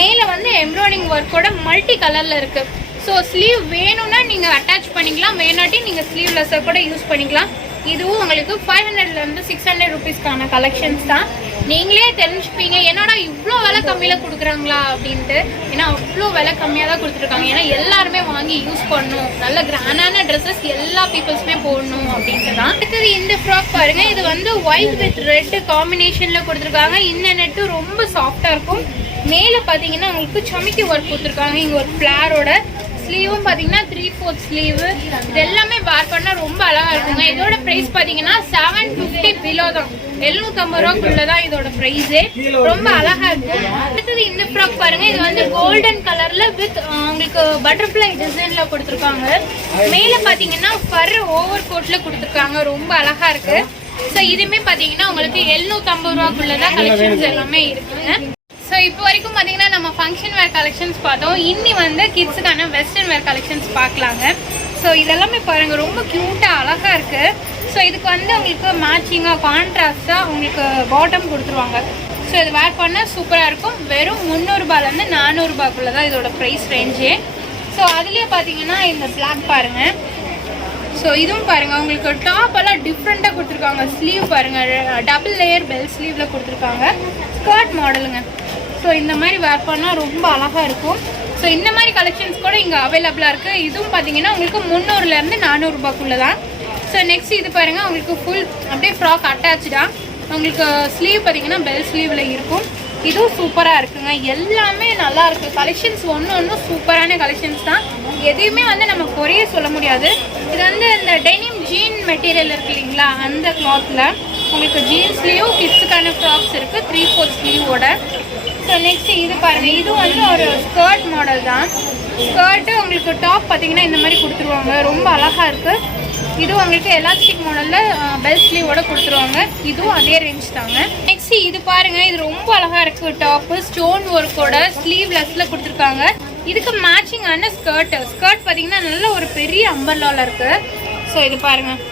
மேலே வந்து எம்ப்ராய்டிங் ஒர்க்கோட மல்டி கலரில் இருக்குது. ஸோ ஸ்லீவ் வேணும்னா நீங்கள் அட்டாச் பண்ணிக்கலாம், வேணாட்டி நீங்கள் ஸ்லீவ்லெஸ்ஸாக கூட யூஸ் பண்ணிக்கலாம். இதுவும் உங்களுக்கு 500லேருந்து 600 ருபீஸ்க்கான கலெக்ஷன்ஸ் தான். நீங்களே தெரிஞ்சுப்பீங்க என்னடா இவ்வளோ விலை கம்மியில் கொடுக்குறாங்களா அப்படின்ட்டு. ஏன்னா அவ்வளோ விலை கம்மியாக தான் கொடுத்துருக்காங்க. ஏன்னா எல்லாருமே வாங்கி யூஸ் பண்ணணும், நல்ல கிராண்டான ட்ரெஸ்ஸஸ் எல்லா பீப்புள்ஸுமே போடணும் அப்படின்ட்டு தான். அடுத்தது இந்த ஃப்ராக் பாருங்கள். இது வந்து ஒயிட் வித் ரெட் காம்பினேஷனில் கொடுத்துருக்காங்க. இந்த நெட்டும் ரொம்ப சாஃப்டாக இருக்கும். மேலே பார்த்தீங்கன்னா உங்களுக்கு சமிக்கி ஒர்க் கொடுத்துருக்காங்க. இங்கே ஒரு ஃப்ளாரோட ஸ்லீவும் பாத்தீங்கன்னா 3/4 ஸ்லீவ். இது எல்லாமே வேர் பண்ணா ரொம்ப அழகா இருக்குங்க. இதோட பிரைஸ் பாத்தீங்கன்னா 750 பிலோ தான், 750 ரூபாய்க்குள்ளதான் இதோட பிரைஸே. ரொம்ப அழகா இருக்கும். அடுத்தது இந்த ஃப்ராக் பாருங்க. இது வந்து கோல்டன் கலர்ல வித் உங்களுக்கு பட்டர்ஃப்ளை டிசைன்ல கொடுத்துருக்காங்க. மேல பாத்தீங்கன்னா ஃபர் ஓவர் கோட்ல கொடுத்துருக்காங்க. ரொம்ப அழகா இருக்கு. ஸோ இதுவுமே பாத்தீங்கன்னா உங்களுக்கு 750 ரூபாய்க்குள்ளதான் கலெக்ஷன்ஸ் எல்லாமே இருக்குங்க. ஸோ இப்போ வரைக்கும் பார்த்தீங்கன்னா நம்ம ஃபங்க்ஷன் வேர் கலெக்ஷன்ஸ் பார்த்தோம். இன்னி வந்து கிட்ஸுக்கான வெஸ்டர்ன் வேர் கலெக்ஷன்ஸ் பார்க்கலாங்க. ஸோ இதெல்லாமே பாருங்கள், ரொம்ப க்யூட்டாக அழகாக இருக்குது. ஸோ இதுக்கு வந்து உங்களுக்கு மேட்சிங்காக கான்ட்ராஸ்டாக உங்களுக்கு பாட்டம் கொடுத்துருவாங்க. ஸோ இது வேர் பண்ணால் சூப்பராக இருக்கும். வெறும் 300 ரூபாயிலேருந்து 400 ரூபாய்க்குள்ளே தான் இதோட ப்ரைஸ் ரேஞ்சே. ஸோ அதுலேயே பார்த்தீங்கன்னா இந்த பிளாக் பாருங்கள். ஸோ இதுவும் பாருங்கள், உங்களுக்கு டாப் எல்லாம் டிஃப்ரெண்ட்டாக கொடுத்துருக்காங்க. ஸ்லீவ் பாருங்கள், டபுள் லேயர் பெல் ஸ்லீவில் கொடுத்துருக்காங்க. ஸ்கர்ட் மாடலுங்க. ஸோ இந்த மாதிரி வேர் பண்ணால் ரொம்ப அழகாக இருக்கும். ஸோ இந்த மாதிரி கலெக்ஷன்ஸ் கூட இங்கே அவைலபிளாக இருக்குது. இதுவும் பார்த்தீங்கன்னா உங்களுக்கு 300லேருந்து 400 ரூபாய்க்குள்ளே தான். ஸோ நெக்ஸ்ட் இது பாருங்கள், உங்களுக்கு ஃபுல் அப்படியே ஃப்ராக் அட்டாச்சாக உங்களுக்கு ஸ்லீவ் பார்த்தீங்கன்னா பெல் ஸ்லீவில் இருக்கும். இதுவும் சூப்பராக இருக்குங்க. எல்லாமே நல்லா இருக்குது. கலெக்ஷன்ஸ் ஒன்று சூப்பரான கலெக்ஷன்ஸ் தான். எதையுமே வந்து நம்ம குறைய சொல்ல முடியாது. இது வந்து இந்த டெனிம் ஜீன் மெட்டீரியல் இருக்குது இல்லைங்களா, அந்த கிளாத்தில் உங்களுக்கு ஜீன்ஸ்லேயும் கிட்ஸுக்கான ஃப்ராக்ஸ் இருக்குது 3/4 ஸ்லீவோட. ஸோ நெக்ஸ்ட் இது பாருங்கள், இதுவும் வந்து ஒரு ஸ்கர்ட் மாடல் தான். ஸ்கர்ட்டு உங்களுக்கு டாப் பார்த்தீங்கன்னா இந்த மாதிரி கொடுத்துருவாங்க. ரொம்ப அழகாக இருக்குது. இதுவும் உங்களுக்கு எலாஸ்டிக் மாடலில் பெல் ஸ்லீவோட கொடுத்துருவாங்க. இதுவும் அதே ரேஞ்ச் தாங்க. நெக்ஸ்ட் இது பாருங்கள், இது ரொம்ப அழகாக இருக்குது. டாப்பு ஸ்டோன் ஒர்க்கோட ஸ்லீவ்லெஸ்ஸில் கொடுத்துருக்காங்க. இதுக்கு மேட்சிங்கான ஸ்கர்ட் பார்த்தீங்கன்னா நல்ல ஒரு பெரிய அம்பர்லாவில் இருக்குது. ஸோ இது பாருங்கள்,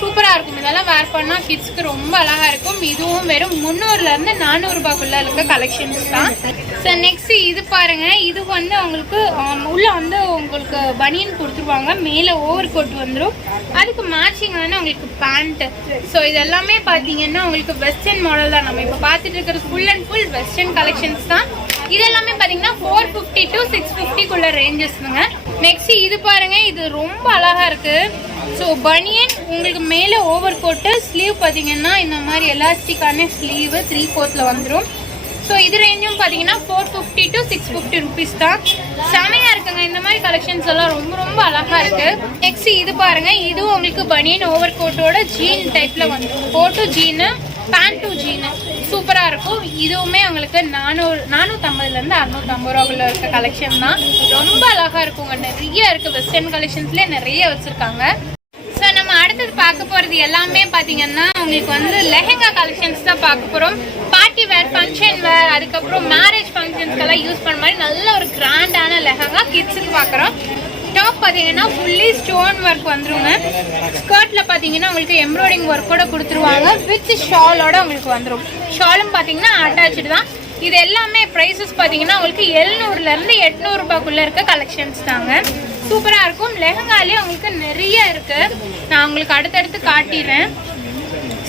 சூப்பராக இருக்கும். இதெல்லாம் வேர் பண்ணால் கிட்ஸ்க்கு ரொம்ப அழகாக இருக்கும். இதுவும் வெறும் 300லேருந்து 400 ரூபாய்க்குள்ளே இருக்க கலெக்ஷன்ஸ் தான். ஸோ நெக்ஸ்ட் இது பாருங்கள், இது வந்து உங்களுக்கு உள்ளே வந்து உங்களுக்கு பனியன் கொடுத்துருவாங்க. மேலே ஓவர் கோட் வந்துடும். அதுக்கு மேட்சிங்கான உங்களுக்கு பேண்ட்டு. ஸோ இதெல்லாமே பார்த்தீங்கன்னா உங்களுக்கு வெஸ்டர்ன் மாடல் தான். நம்ம இப்போ பார்த்துட்டு இருக்கிறது full and full western collections தான். இது எல்லாமே பார்த்தீங்கன்னா 450 to 650க்குள்ள ரேஞ்சஸ்ங்க. நெக்ஸ்ட் இது பாருங்கள், இது ரொம்ப அழகாக இருக்குது. ஸோ பனியன் உங்களுக்கு மேலே ஓவர் கோட்டு, ஸ்லீவ் பார்த்தீங்கன்னா இந்த மாதிரி எலாஸ்டிக்கான ஸ்லீவு 3/4 வந்துடும். ஸோ இது ரேஞ்சும் பார்த்தீங்கன்னா 450 to 650 ருபீஸ் தான். செமையாக இருக்குங்க. இந்த மாதிரி கலெக்ஷன்ஸ் எல்லாம் ரொம்ப அழகாக இருக்குது. நெக்ஸ்ட் இது பாருங்கள், இதுவும் உங்களுக்கு பனியன் ஓவர் கோட்டோட ஜீன் டைப்பில் வந்துடும். கோட்டு ஜீனு, பேண்ட்டு ஜீனு சூப்பராக இருக்கும். இதுவுமே உங்களுக்கு 450லேருந்து 650 ரூபாய்க்குள்ள இருக்க கலெக்ஷன் தான். ரொம்ப அழகாக இருக்குங்க. நிறைய இருக்குது. வெஸ்டர்ன் கலெக்ஷன்ஸ்லேயே நிறைய வச்சுருக்காங்க. ஸோ நம்ம அடுத்தது பார்க்க போகிறது எல்லாமே பார்த்தீங்கன்னா உங்களுக்கு வந்து லெஹெங்கா கலெக்ஷன்ஸ் தான் பார்க்க போகிறோம். பார்ட்டி வேர், ஃபங்க்ஷன் வேர், அதுக்கப்புறம் மேரேஜ் ஃபங்க்ஷன்ஸ்க்கெல்லாம் யூஸ் பண்ண மாதிரி நல்ல ஒரு கிராண்டான லெஹங்கா கிட்ஸுக்கு பார்க்குறோம். டாப் பார்த்தீங்கன்னா ஃபுல்லி ஸ்டோன் ஒர்க் வந்துருங்க. ஸ்கர்ட்டில் பார்த்தீங்கன்னா உங்களுக்கு எம்ப்ராய்டிங் ஒர்க்கோட கொடுத்துருவாங்க. வித் ஷாலோட உங்களுக்கு வந்துடும். ஷாலும் பார்த்தீங்கன்னா அட்டாச்சு தான். இது எல்லாமே ப்ரைஸஸ் பார்த்தீங்கன்னா உங்களுக்கு 700லேருந்து 800 ரூபாய்க்குள்ளே இருக்க கலெக்ஷன்ஸ் தாங்க. சூப்பராக இருக்கும். லெஹங்காலேயே உங்களுக்கு நிறைய இருக்குது. நான் உங்களுக்கு அடுத்தடுத்து காட்டிடுறேன்.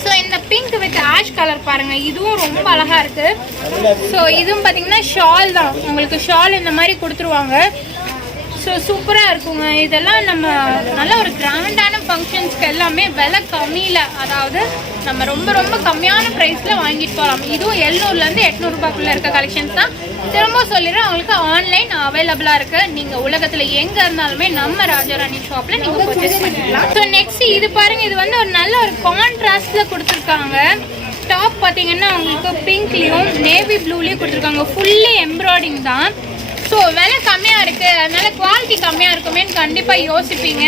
ஸோ இந்த பிங்க் வித் ஆஷ் கலர் பாருங்கள், இதுவும் ரொம்ப அழகாக இருக்குது. ஸோ இதுவும் பார்த்தீங்கன்னா ஷால் தான். உங்களுக்கு ஷால் இந்த மாதிரி கொடுத்துருவாங்க. ஸோ சூப்பராக இருக்குங்க. இதெல்லாம் நம்ம நல்ல ஒரு கிராண்டான ஃபங்க்ஷன்ஸ்க்கு எல்லாமே விலை கம்மியில், அதாவது நம்ம ரொம்ப கம்மியான ப்ரைஸில் வாங்கிட்டு போகலாம். இதுவும் 700லேருந்து 800 ரூபாய்க்குள்ளே இருக்க கலெக்ஷன்ஸ் தான். திரும்ப சொல்லிடுறேன், உங்களுக்கு ஆன்லைன் அவைலபிளாக இருக்குது. நீங்கள் உலகத்தில் எங்கே இருந்தாலுமே நம்ம ராஜாராணி ஷாப்பில் நீங்கள் பர்ச்சேஸ் பண்ணிக்கலாம். ஸோ நெக்ஸ்ட் இது பாருங்கள், இது வந்து ஒரு நல்ல ஒரு கான்ட்ராஸ்டில் கொடுத்துருக்காங்க. டாப் பார்த்தீங்கன்னா உங்களுக்கு பிங்க்லேயும் நேவி ப்ளூலேயும் கொடுத்துருக்காங்க. ஃபுல்லி எம்ப்ராய்டிங் தான். ஸோ விலை கம்மியாக இருக்குது, அதனால் குவாலிட்டி கம்மியாக இருக்குமேன்னு கண்டிப்பாக யோசிப்பீங்க.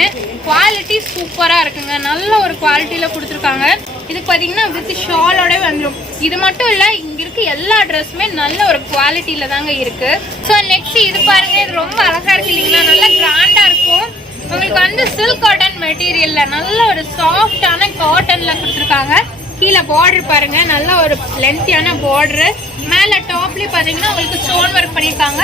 குவாலிட்டி சூப்பராக இருக்குங்க. நல்ல ஒரு குவாலிட்டியில் கொடுத்துருக்காங்க. இதுக்கு பார்த்தீங்கன்னா வித் ஷாலோட வந்துடும். இது மட்டும் இல்லை, இங்கே இருக்க எல்லா ட்ரெஸ்ஸுமே நல்ல ஒரு குவாலிட்டியில் தாங்க இருக்குது. ஸோ நெக்ஸ்ட் இது பாருங்கள், இது ரொம்ப அழகாக இருக்குது இல்லைங்களா, நல்லா கிராண்டாக இருக்கும். உங்களுக்கு வந்து சில்க் காட்டன் மெட்டீரியலில் நல்ல ஒரு சாஃப்டான காட்டனில் கொடுத்துருக்காங்க. கீழே பார்டர் பாருங்கள், நல்ல ஒரு லென்த்தியான பார்டரு. மேலே டாப்லேயும் பார்த்தீங்கன்னா உங்களுக்கு ஸ்டோன் ஒர்க் பண்ணியிருக்காங்க.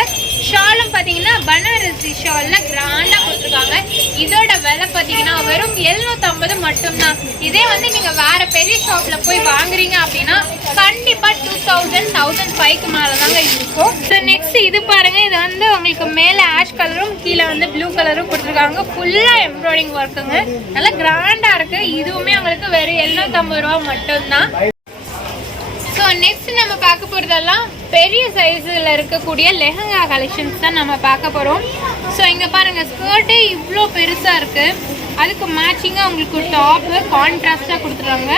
ஷாலும் பார்த்தீங்கன்னா பனாரசி ஷாலில் கிராண்டாக கொடுத்துருக்காங்க. இதோட விலை பார்த்தீங்கன்னா வெறும் 750 மட்டும்தான். இதே வந்து நீங்கள் வேறு பெரிய ஷாப்பில் போய் வாங்குறீங்க அப்படின்னா கண்டிப்பாக 2000, 1005க்கு மேலே தாங்க இருக்கும். ஸோ நெக்ஸ்ட் இது பாருங்கள், இது வந்து உங்களுக்கு மேலே ஆஷ் கலரும் கீழே வந்து ப்ளூ கலரும் கொடுத்துருக்காங்க. ஃபுல்லாக எம்ப்ராய்டிங் ஒர்க்குங்க. நல்லா கிராண்டாக இருக்குது. இதுவுமே உங்களுக்கு வெறும் 750 ரூபா மட்டும்தான். ஸோ நெக்ஸ்ட் நம்ம பார்க்க போகிறதெல்லாம் பெரிய சைஸில் இருக்கக்கூடிய லெஹங்கா கலெக்ஷன்ஸ் தான் நம்ம பார்க்க போகிறோம். ஸோ இங்கே பாருங்கள், ஸ்கர்ட்டே இவ்வளோ பெருசாக இருக்குது. அதுக்கு மேட்சிங்காக உங்களுக்கு டாப்பு கான்ட்ராஸ்டாக கொடுத்துருவாங்க.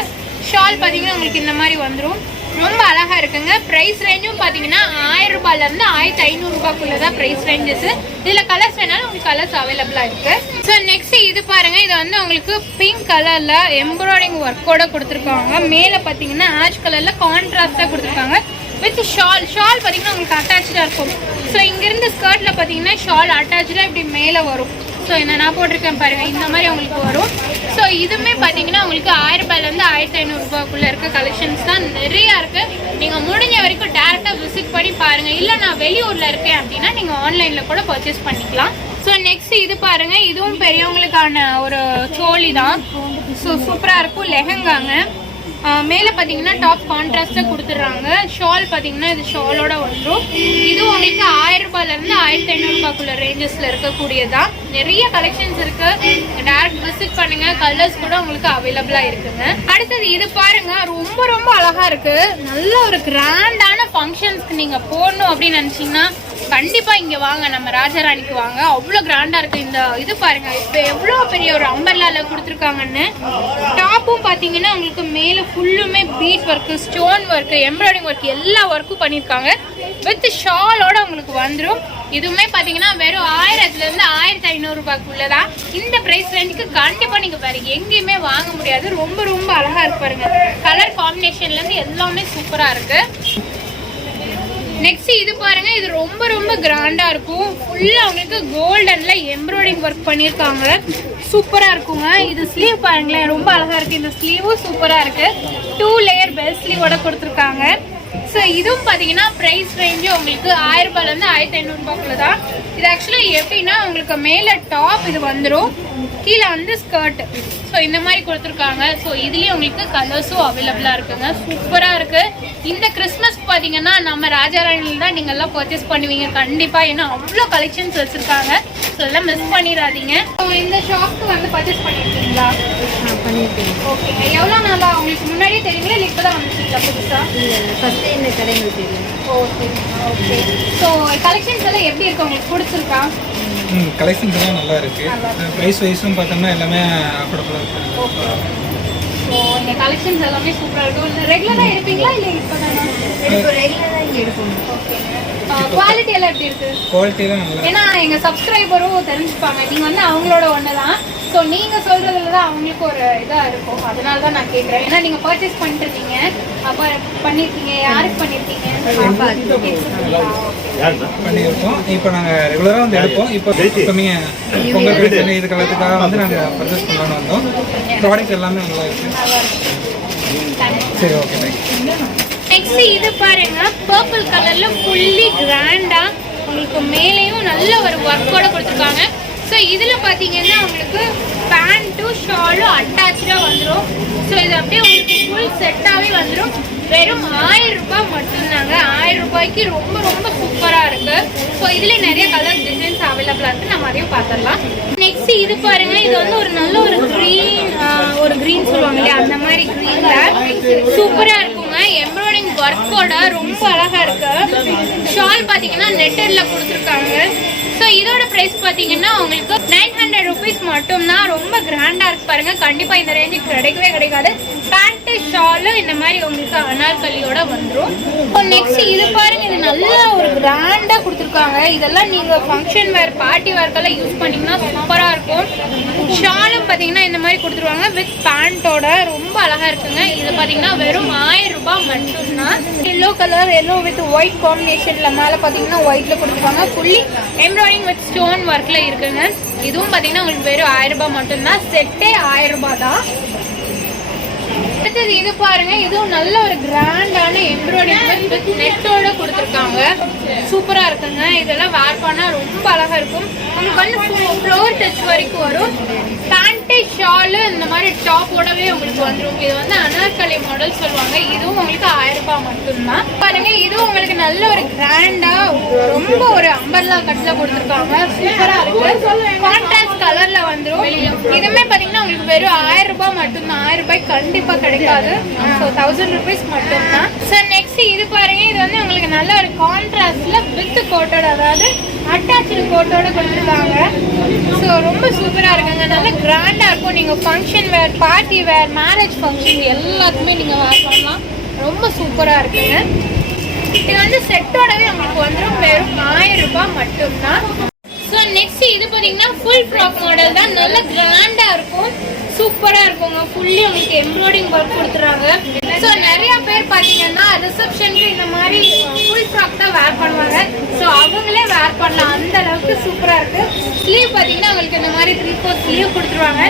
ஷால் பார்த்தீங்கன்னா உங்களுக்கு இந்த மாதிரி வந்துடும். ரொம்ப அழகாக இருக்குங்க. ப்ரைஸ் ரேஞ்சும் பார்த்தீங்கன்னா 1000 ரூபாயிலேருந்து 1500 ரூபாய்க்குள்ளே தான் ப்ரைஸ் ரேஞ்சஸ். இதில் கலர்ஸ் வேணாலும் உங்களுக்கு கலர்ஸ் அவைலபிளாக இருக்குது. ஸோ நெக்ஸ்ட் இது பாருங்கள், இது வந்து உங்களுக்கு பிங்க் கலரில் எம்ப்ராய்டிங் ஒர்க்கோட கொடுத்துருக்காங்க. மேலே பார்த்தீங்கன்னா ஆஷ் கலரில் கான்ட்ராஸ்டாக கொடுத்துருக்காங்க வித் ஷால். ஷால் பார்த்தீங்கன்னா உங்களுக்கு அட்டாச்சாக இருக்கும். ஸோ இங்கேருந்து ஸ்கர்ட்டில் பார்த்தீங்கன்னா ஷால் அட்டாச்சாக இப்படி மேலே வரும். ஸோ என்ன நான் போட்டிருக்கேன் பாருங்கள், இந்த மாதிரி உங்களுக்கு வரும். ஸோ இதுவுமே பார்த்தீங்கன்னா உங்களுக்கு 1000 ரூபாயிலேருந்து 1500 ரூபாய்க்குள்ளே இருக்க கலெக்ஷன்ஸ் தான் நிறையா இருக்குது. நீங்கள் முடிஞ்ச வரைக்கும் டேரெக்டாக விசிட் பண்ணி பாருங்கள். இல்லை நான் வெளியூரில் இருக்கேன் அப்படின்னா நீங்கள் ஆன்லைனில் கூட பர்ச்சேஸ் பண்ணிக்கலாம். ஸோ நெக்ஸ்ட் இது பாருங்கள், இதுவும் பெரியவங்களுக்கான ஒரு சோழி தான். ஸோ சூப்பராக இருக்கும். லெஹங்காங்க. மேலே பார்த்தீங்கன்னா டாப் கான்ட்ராஸ்டாக கொடுத்துட்றாங்க. ஷால் பார்த்தீங்கன்னா இது ஷாலோட வந்துடும். இது உங்களுக்கு 1000 ரூபாயிலேருந்து 1500 ரூபாய்க்குள்ள ரேஞ்சஸில் இருக்கக்கூடியதான். நிறைய கலெக்ஷன்ஸ் இருக்குது. டேரக்ட் விசிட் பண்ணுங்கள். கலர்ஸ் கூட உங்களுக்கு அவைலபிளாக இருக்குங்க. அடுத்தது இது பாருங்கள், ரொம்ப ரொம்ப அழகாக இருக்குது. நல்ல ஒரு கிராண்டான ஃபங்க்ஷன்ஸ்க்கு நீங்கள் போடணும் அப்படின்னு நினச்சிங்கன்னா கண்டிப்பாக இங்கே வாங்க, நம்ம ராஜாராணிக்கு வாங்க. அவ்வளோ கிராண்டாக இருக்குது. இந்த இது பாருங்கள், இப்போ எவ்வளோ பெரிய ஒரு அம்பர்லாவில் கொடுத்துருக்காங்கன்னு. டாப்பும் பார்த்தீங்கன்னா உங்களுக்கு மேலே ஃபுல்லுமே bead work, stone work, embroidery work எல்லா ஒர்க்கும் பண்ணியிருக்காங்க. வித் ஷாலோட உங்களுக்கு வந்துடும். இதுவுமே பார்த்தீங்கன்னா வெறும் 1000லேருந்து 1500 ரூபாய்க்குள்ளே தான். இந்த ப்ரைஸ் ரேஞ்சுக்கு கண்டிப்பாக நீங்கள் வேறு எங்கேயுமே வாங்க முடியாது. ரொம்ப ரொம்ப அழகாக இருக்கு பாருங்கள். கலர் காம்பினேஷன்லேருந்து எல்லாமே சூப்பராக இருக்குது. நெக்ஸ்ட் இது பாருங்க, இது ரொம்ப ரொம்ப கிராண்டா இருக்கும். ஃபுல்லா உங்களுக்கு கோல்டன்ல எம்ப்ராய்டிங் ஒர்க் பண்ணியிருக்காங்க. சூப்பரா இருக்குங்க. இது ஸ்லீவ் பாருங்களேன், ரொம்ப அழகா இருக்கு. இந்த ஸ்லீவும் சூப்பரா இருக்கு. 2 லேயர் பெல் ஸ்லீவோட கொடுத்துருக்காங்க. ஸோ இதுவும் பார்த்தீங்கன்னா ப்ரைஸ் ரேஞ்சு உங்களுக்கு 1000 ரூபாயிலேருந்து 1500 ரூபாய்க்குள்ள தான். இது ஆக்சுவலி எப்படின்னா உங்களுக்கு மேலே டாப் இது வந்துடும், கீழே வந்து ஸ்கர்ட். ஸோ இந்த மாதிரி கொடுத்துருக்காங்க. ஸோ இதுலேயும் உங்களுக்கு கலர்ஸும் அவைலபிளாக இருக்குங்க. சூப்பராக இருக்குது. இந்த கிறிஸ்மஸ்க்கு பார்த்தீங்கன்னா நம்ம ராஜாராணியில் தான் நீங்கள் எல்லாம் பர்ச்சேஸ் பண்ணுவீங்க கண்டிப்பாக. ஏன்னா அவ்வளோ கலெக்ஷன்ஸ் வச்சுருக்காங்க. ஸோ எல்லாம் மிஸ் பண்ணிடாதீங்க. ஸோ இந்த ஷாப்க்கு வந்து பர்ச்சேஸ் பண்ணியிருக்கீங்களா? பண்ணியிருக்கேன். ஓகேங்க. எவ்வளோ நாளாக உங்களுக்கு முன்னாடியே தெரியுங்களா இல்லை இப்போ தான் வந்துருக்கீங்களா புதுசாக? இல்லை, ஃபஸ்ட்டு இந்த கடைகள் தெரியும். ஓகே. ஸோ கலெக்ஷன்ஸ் எல்லாம் எப்படி இருக்கு, உங்களுக்கு பிடிச்சிருக்கா? கலெக்ஷன்ஸ் எல்லாம் நல்லா இருக்கு. ப்ரைஸ் வைஸும் பார்த்தோம்னா எல்லாமே அஃபோர்டபுளாக இருக்கு. ஓகே. ஸோ இந்த கலெக்ஷன்ஸ் எல்லாமே சூப்பராக இருக்கும். ரெகுலராக எடுப்பீங்களா இல்லை இப்போ தானே? ரெகுலராக இங்கே எடுக்கணும். ஓகே. குவாலிட்டி எல்லாம் எப்படி இருக்கு? குவாலிட்டியெல்லாம் நல்லா. ஏன்னா எங்கள் சப்ஸ்கிரைபரும் தெரிஞ்சுப்பாங்க, நீங்கள் வந்து அவங்களோட ஒன்று தான். ஸோ நீங்கள் சொல்கிறதுல தான் அவங்களுக்கு ஒரு இதாக இருக்கும். அதனால தான் நான் கேட்குறேன். ஏன்னா நீங்கள் பர்ச்சேஸ் பண்ணிட்டு இருக்கீங்க, அப்போ பண்ணியிருக்கீங்க, யாருக்கு பண்ணியிருக்கீங்க? பண்ணியிருக்கோம். இப்போ நாங்கள் ரெகுலராக வந்து எடுப்போம். இப்போ நீங்கள் பொங்கல் பிரச்சனை இது காலத்துக்காக வந்து நாங்கள் பர்ச்சேஸ் பண்ணலான்னு வந்தோம். ப்ராடக்ட் எல்லாமே நல்லா இருக்கு. சரி, ஓகே, தேங்க்யூ. நெக்ஸ்ட் இது பாருங்க, பர்பிள் கலர்ல ஃபுல்லி கிராண்டா உங்களுக்கு மேலேயும் நல்ல ஒரு ஒர்க்கோட கொடுத்துருக்காங்க. ஸோ இதில் பார்த்தீங்கன்னா உங்களுக்கு பேண்ட்டும் ஷாலும் அட்டாச்சாக வந்துடும். ஸோ இது அப்படியே உங்களுக்கு ஃபுல் செட்டாகவே வந்துடும். வெறும் 1000 ரூபாய் மட்டும்தாங்க. 1000 ரூபாய்க்கு ரொம்ப ரொம்ப சூப்பராக இருக்கு. ஸோ இதுலேயே நிறைய கலர் டிசைன்ஸ் அவைலபிளாக இருக்குது. நம்ம அதையும் பார்த்துடலாம். நெக்ஸ்ட் இது பாருங்க, இது வந்து ஒரு நல்ல ஒரு க்ரீன் சொல்லுவாங்க இல்லையா, அந்த மாதிரி க்ரீனில் சூப்பராக இருக்குங்க. எம்ப்ராய்டிங் ஒர்க்கோட ரொம்ப அழகாக இருக்கு. ஷால் பார்த்தீங்கன்னா நெட்டட்ல கொடுத்துருக்காங்க. ஸோ இதோட ப்ரைஸ் பார்த்தீங்கன்னா உங்களுக்கு 900 ருபீஸ் மட்டும்தான். ரொம்ப கிராண்டாக இருக்கு பாருங்க. கண்டிப்பாக இந்த ரேஞ்சுக்கு கிடைக்கவே கிடைக்காது. பேண்ட்டு ஷாலும் இந்த மாதிரி உங்களுக்கு அனார்கலியோட வந்துடும். இப்போ நெக்ஸ்ட் இது பாருங்க, இது நல்ல ஒரு கிராண்டாக கொடுத்துருக்காங்க. இதெல்லாம் நீங்கள் ஃபங்க்ஷன் வேர், பார்ட்டி வேர்க்கெல்லாம் யூஸ் பண்ணிங்கன்னா சூப்பராக இருக்கும். ஷாலும் பார்த்தீங்கன்னா இந்த மாதிரி கொடுத்துருவாங்க வித் பேண்ட்டோட. ரொம்ப அழகாக இருக்குங்க. இது பார்த்தீங்கன்னா வெறும் 1000 ரூபாய் மட்டும்தான். Yellow colour, yellow with white காம்பினேஷனில் மேலே பார்த்தீங்கன்னா ஒயிட்டில் கொடுத்துருக்காங்க. ஃபுல்லி எம்ப்ராய்டிங் வித் ஸ்டோன் ஒர்க்கில் இருக்குங்க. இதுவும் பார்த்தீங்கன்னா உங்களுக்கு வெறும் 1000 ரூபாய் மட்டும்தான். செட்டே 1000 ரூபாய் தான். அடுத்தது இது பாருங்க, இதுவும் நல்ல ஒரு கிராண்டான எம்ப்ராய்டிங் வித் நெட்டோட கொடுத்துருக்காங்க. சூப்பரா இருக்குங்க. இதெல்லாம் வேர் பண்ணா ரொம்ப அழகா இருக்கும். உங்களுக்கு வந்து ஃப்ளோர் டச் வரைக்கும் வரும். பேண்ட்டு ஷாலு இந்த மாதிரி டாப்போடவே உங்களுக்கு வந்துடும். இது வந்து அனார்கலி மாடல் சொல்லுவாங்க. இதுவும் உங்களுக்கு 1000 ரூபாய் மட்டும்தான். பாருங்க, இதுவும் உங்களுக்கு நல்ல ஒரு கிராண்டா ரொம்ப ஒரு அம்பர்லா கட்ல கொடுத்துருக்காங்க. சூப்பரா இருக்கு. கான்ட்ராஸ்ட் கலர்ல வந்துடும். இதுவுமே பாத்தீங்கன்னா உங்களுக்கு வெறும் 1000 ரூபாய் மட்டும்தான். 1000 ரூபாய் கண்டிப்பா கிடைக்காது. ஸோ 1000 rupees மட்டும்தான். ஸோ நெக்ஸ்ட் இது பாருங்க, இது வந்து உங்களுக்கு நல்ல ஒரு கான்ட்ராஸ்ட்ல வித் கோட்டோட, அதாவது அட்டாச்சு கோட்டோட கொடுத்துருக்காங்க. ஸோ ரொம்ப சூப்பரா இருக்குங்க, நல்ல கிராண்டா இருக்கும். நீங்க ஃபங்க்ஷன் வேர், பார்ட்டி வேர், மேரேஜ் ஃபங்க்ஷன் எல்லாத்துக்குமே நீங்க வேர் பண்ணலாம். ரொம்ப சூப்பரா இருக்குங்க. இது வந்து செட்டோடவே உங்களுக்கு வந்துடும் வெறும் 1000 ரூபாய் மட்டும்தான். ஸோ நெக்ஸ்ட் இது பார்த்தீங்கன்னா ஃபுல் ஃப்ராக் மாடல் தான், நல்ல கிராண்டா இருக்கும், சூப்பரா இருக்குங்க. ஃபுல்லி உங்களுக்கு எம்ப்ராய்டிங் ஒர்க் கொடுத்துறாங்க. ஸோ நிறைய பேர் பார்த்தீங்கன்னா ரிசப்ஷனுக்கு இந்த மாதிரி ஃபுல் ஃப்ராக் தான் வேர் பண்ணுவாங்க. ஸோ அவங்களே வேர் பண்ணலாம், அந்த அளவுக்கு சூப்பரா இருக்கு. ஸ்லீவ் பார்த்தீங்கன்னா உங்களுக்கு இந்த மாதிரி 3/4 ஸ்லீவ் கொடுத்துருவாங்க.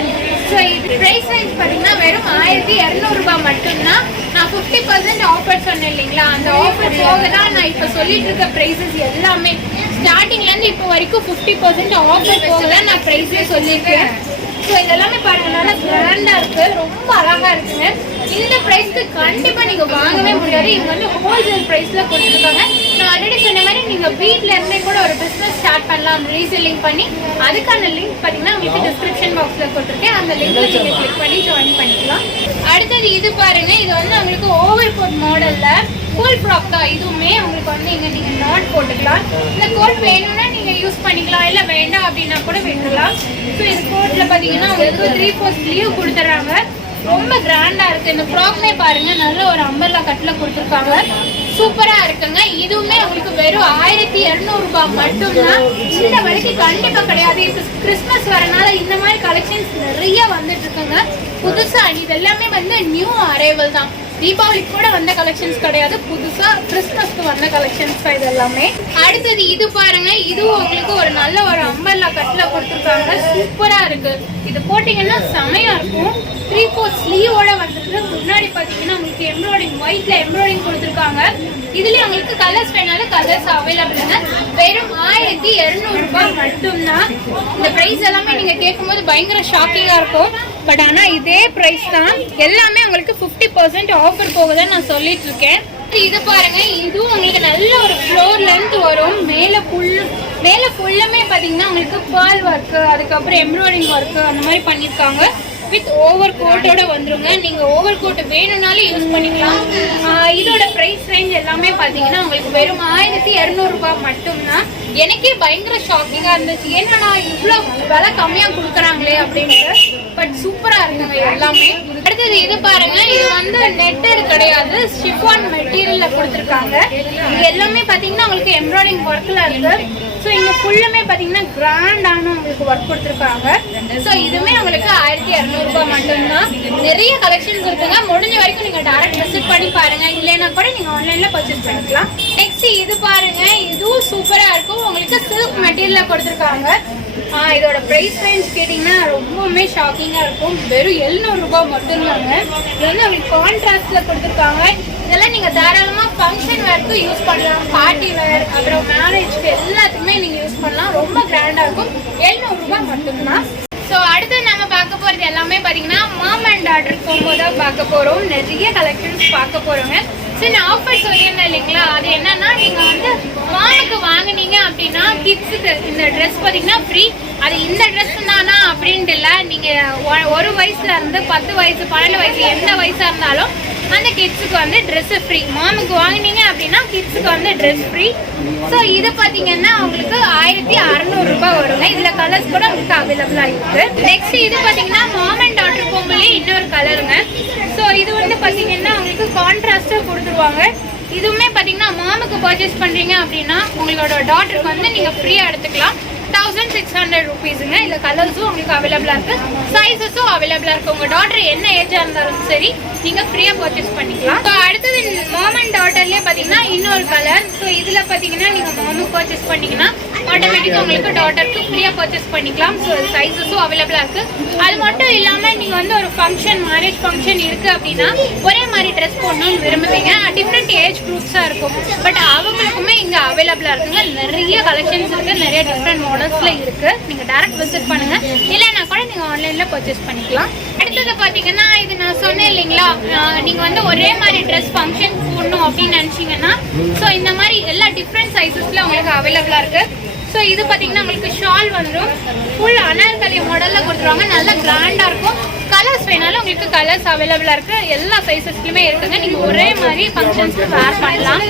ஸோ இது ப்ரைஸ் ரேஞ்ச் பார்த்தீங்கன்னா வெறும் 1200 ரூபாய் மட்டும்தான். நான் 50% ஆஃபர் சொன்னேன் இல்லைங்களா, அந்த ஆஃபர் போக தான் நான் இப்போ சொல்லிட்டு இருக்க ப்ரைஸஸ் எல்லாமே ஸ்டார்டிங்லேருந்து இப்போ வரைக்கும் 50% ஆஃபர் போக தான் நான் ப்ரைஸே சொல்லியிருக்கேன். ஸோ இதெல்லாமே பாருங்க, நல்லா கிராண்டா இருக்கு, ரொம்ப அழகா இருக்குங்க. இந்த ப்ரைஸ்க்கு கண்டிப்பா நீங்க வாங்கவே முடியாது. இது வந்து ஹோல்சேல் ப்ரைஸ்ல கொடுத்துருக்காங்க. நான் ஆல்ரெடி சொன்ன மாதிரி நீங்க வீட்ல இருந்தே கூட ஒரு பிசினஸ் ஸ்டார்ட் பண்ணலாம், ரீசெல்லிங் பண்ணி. அதுக்கான லிங்க் பாத்தீங்கன்னா உங்களுக்கு டிஸ்கிரிப்ஷன் பாக்ஸ்ல கொடுத்துருக்கேன், அந்த லிங்க்ல நீங்க கிளிக் பண்ணி ஜாயின் பண்ணிக்கலாம். அடுத்தது இது பாருங்க, இது வந்து உங்களுக்கு ஓவர் கோட் மாடல்ல ஃபுல் ஃப்ராக் தான். இதுவுமே உங்களுக்கு வந்து இங்க நீங்க நாட் போட்டுக்கலாம். இந்த கோட் வேணும்னா நீங்க யூஸ் பண்ணிக்கலாம், இல்ல வேண்டாம் அப்படின்னா கூட விட்டுலாம். ஸோ இது கோட்ல பாத்தீங்கன்னா உங்களுக்கு 3/4 ஸ்லீவ் கொடுத்துறாங்க. ரொம்ப கிராண்டா இருக்கு. இந்த ஃப்ராக்மே பாருங்க, நல்ல ஒரு அம்பர்லா கட்ல கொடுத்துருக்காங்க, சூப்பரா இருக்குங்க. இதுவுமே உங்களுக்கு வெறும் 1200 ரூபாய் மட்டும்தான். இந்த வரைக்கும் கண்டிப்பா கிடையாது. இப்போ கிறிஸ்மஸ் வரனால இந்த மாதிரி கலெக்ஷன்ஸ் நிறைய வந்துட்டு இருக்குங்க புதுசா. இது எல்லாமே வந்து நியூ அரைவல் தான், தீபாவளிக்கு கூட வந்த கலெக்ஷன்ஸ் கிடையாது, புதுசா கிறிஸ்மஸ்க்கு வந்த கலெக்ஷன்ஸ் தான் இது எல்லாமே. அடுத்தது இது பாருங்க, இதுவும் உங்களுக்கு ஒரு நல்ல ஒரு அம்பர்லா கட்ல கொடுத்துருக்காங்க, சூப்பரா இருக்கு. இது போட்டீங்கன்னா செமையா இருக்கும். 3/4 ஸ்லீவோட வந்துருக்கு. முன்னாடி பாத்தீங்கன்னா உங்களுக்கு எம்ப்ராய்டிங், ஒயிட்ல எம்ப்ராய்டிங் கொடுத்துருக்காங்க. இதுலயும் உங்களுக்கு கலர்ஸ் வேணாலும் கலர்ஸ் அவைலபிள்ங்க. வெறும் 1200 ரூபாய் மட்டும்தான். இந்த பிரைஸ் எல்லாமே நீங்க கேட்கும்போது பயங்கர ஷாக்கிங்கா இருக்கும். பட் ஆனா இதே பிரைஸ் தான், எல்லாமே உங்களுக்கு 50% ஆஃபர் போகுதுன்னு நான் சொல்லிட்டு இருக்கேன். இது பாருங்க, இதுவும் உங்களுக்கு நல்ல ஒரு ஃப்ளோர் லென்த் வரும். மேல ஃபுல்லுமே பாத்தீங்கன்னா உங்களுக்கு பேர்ல் ஒர்க், அதுக்கப்புறம் எம்ப்ராய்டிங் ஒர்க் அந்த மாதிரி பண்ணிருக்காங்க. வித் ஓவர் கோட்டோட வந்துருங்க. நீங்க ஓவர் கோட் வேணும்னாலும் யூஸ் பண்ணிக்கலாம். இதோட பிரைஸ் ரேஞ்ச் எல்லாமே பாத்தீங்கன்னா உங்களுக்கு வெறும் 1200 ரூபாய் மட்டும்தான். எனக்கே பயங்கர ஷாக்கிங்கா இருந்துச்சு, ஏன்னா இவ்வளவு விலை கம்மியா கொடுக்குறாங்களே அப்படின்ட்டு. பட் சூப்பரா இருக்குங்க எல்லாமே. அடுத்தது இது பாருங்க, இது வந்து நெட்டட் கிடையாது, ஷிஃபான் மெட்டீரியல்ல கொடுத்துருக்காங்க. இது எல்லாமே பாத்தீங்கன்னா உங்களுக்கு எம்ப்ராய்டிங் ஒர்க்ல இருக்கு. ஸோ இங்க ஃபுல்லுமே பாத்தீங்கன்னா கிராண்டான உங்களுக்கு ஒர்க் கொடுத்துருக்காங்க. ஸோ இதுவுமே உங்களுக்கு 1200 ரூபாய் மட்டும்தான். நிறைய கலெக்ஷன்ஸ் இருக்குங்க. முடிஞ்ச வரைக்கும் நீங்க டைரக்ட் விசிட் பண்ணி பாருங்க, இல்லைன்னா கூட நீங்க ஆன்லைன்ல பர்ச்சேஸ் பண்ணிக்கலாம். நெக்ஸ்ட் இது பாருங்க, இதுவும் சூப்பரா இருக்கும். உங்களுக்கு சில்க் மெட்டீரியல்ல கொடுத்துருக்காங்க. இதோட பிரைஸ் ரேஞ்ச் கேட்டீங்கன்னா ரொம்பவுமே ஷாக்கிங்கா இருக்கும். வெறும் 700 ரூபாய் மட்டும்தாங்க. இது வந்து உங்களுக்கு கான்ட்ராஸ்ட்ல கொடுத்துருக்காங்க. இதெல்லாம் நீங்க தாராளமா ஃபங்க்ஷன் வேர்க்கு யூஸ் பண்ணலாம், பார்ட்டி வேர், அப்புறம் மேரேஜ்க்கு எல்லாத்துக்குமே நீங்க யூஸ் பண்ணலாம். ரொம்ப கிராண்டா இருக்கும். 700 ரூபாய் மட்டும்தான். ஸோ அடுத்து நம்ம பார்க்க போறது எல்லாமே பாத்தீங்கன்னா மாம் அண்ட் டாட்டர் போகும்போது தான் பார்க்க போறோம். நிறைய கலெக்ஷன்ஸ் பார்க்க போறோங்க. சரி, நான் ஆஃபர் சொல்லியிருந்தேன் இல்லைங்களா, அது என்னன்னா நீங்க வந்து மாமுக்கு வாங்கினீங்க அப்படின்னா கிட்ஸுக்கு இந்த ட்ரெஸ் பார்த்தீங்கன்னா ஃப்ரீ. அது இந்த ட்ரெஸ் தானா அப்படின்ட்டு இல்லை, நீங்க 1 வயசுல இருந்து 10 வயசு 12 வயசு எந்த வயசா இருந்தாலும் அந்த கிட்ஸுக்கு வந்து ட்ரெஸ் ஃப்ரீ. மாமுக்கு வாங்கினீங்க அப்படின்னா கிட்ஸுக்கு வந்து ட்ரெஸ் ஃப்ரீ. ஸோ இது பார்த்தீங்கன்னா உங்களுக்கு 1600 ரூபாய் வருங்க. இதுல கலர்ஸ் கூட உங்களுக்கு அவைலபிளா இருக்கு. நெக்ஸ்ட் இது பார்த்தீங்கன்னா மாம் அண்ட் டாட்டர் போகும்போது இன்னொரு கலருங்க. ஸோ இது வந்து பார்த்தீங்கன்னா உங்களுக்கு கான்ட்ராஸ்டா கொடுத்துருவாங்க. இதுவுமே பார்த்தீங்கன்னா மாமுக்கு பர்ச்சேஸ் பண்றீங்க அப்படின்னா உங்களோட டாட்டருக்கு வந்து நீங்க ஃப்ரீயா எடுத்துக்கலாம். 1600 rupeesங்க. இதுல கலர்ஸும் உங்களுக்கு அவைலபிளா இருக்கு, சைஸஸும் அவைலபிளா இருக்கு. உங்க டாட்டர் என்ன ஏஜா இருந்தாலும் சரி நீங்க ஃப்ரீயா பர்ச்சேஸ் பண்ணிக்கலாம். ஸோ அடுத்தது மாம் அண்ட் டாட்டர்லயே பாத்தீங்கன்னா இன்னொரு கலர். ஸோ இதுல பாத்தீங்கன்னா நீங்க மாமுக்கு பர்ச்சேஸ் பண்ணீங்கன்னா ஆட்டோமேட்டிக்கா உங்களுக்கு டாட்டருக்கு ஃப்ரீயா பர்ச்சேஸ் பண்ணிக்கலாம். ஸோ சைஸஸும் அவைலபிளா இருக்கு. அது மட்டும் இல்லாம நீங்க வந்து ஒரு ஃபங்க்ஷன், மேரேஜ் ஃபங்க்ஷன் இருக்கு அப்படின்னா ஒரே மாதிரி ட்ரெஸ் போடணும்னு விரும்புவீங்க. டிஃப்ரெண்ட் ஏஜ் குரூப்ஸா இருக்கும். பட் அவங்களுக்குமே இங்க அவைலபிளா இருக்குங்க. நிறைய கலெக்ஷன்ஸ் இருக்கு, நிறைய டிஃப்ரெண்ட் மாடல்ஸ்ல இருக்கு. நீங்க டைரக்ட் விசிட் பண்ணுங்க, இல்லைன்னா கூட நீங்க ஆன்லைன்ல பர்ச்சேஸ் பண்ணிக்கலாம். அடுத்தது பாத்தீங்கன்னா இது நான் சொன்னேன் இல்லைங்களா, நீங்க வந்து ஒரே மாதிரி ட்ரெஸ் ஃபங்க்ஷன் போடணும் அப்படின்னு நினைச்சீங்கன்னா ஸோ இந்த மாதிரி எல்லா டிஃப்ரெண்ட் சைஸஸ்ல உங்களுக்கு அவைலபிளா இருக்கு. ஸோ இது பாத்தீங்கன்னா உங்களுக்கு ஷால் வந்துடும். ஃபுல் அனார்கலி மாடல்ல கொடுத்துருவாங்க. நல்லா கிராண்டா இருக்கும். கலர்ஸ் வேணாலும் உங்களுக்கு கலர்ஸ் அவைலபிளா இருக்கு. எல்லா சைஸஸ்லயுமே இருக்குங்க. நீங்க ஒரே மாதிரி ஃபங்க்ஷன்ஸ்க்கு வேர் பண்ணலாம்.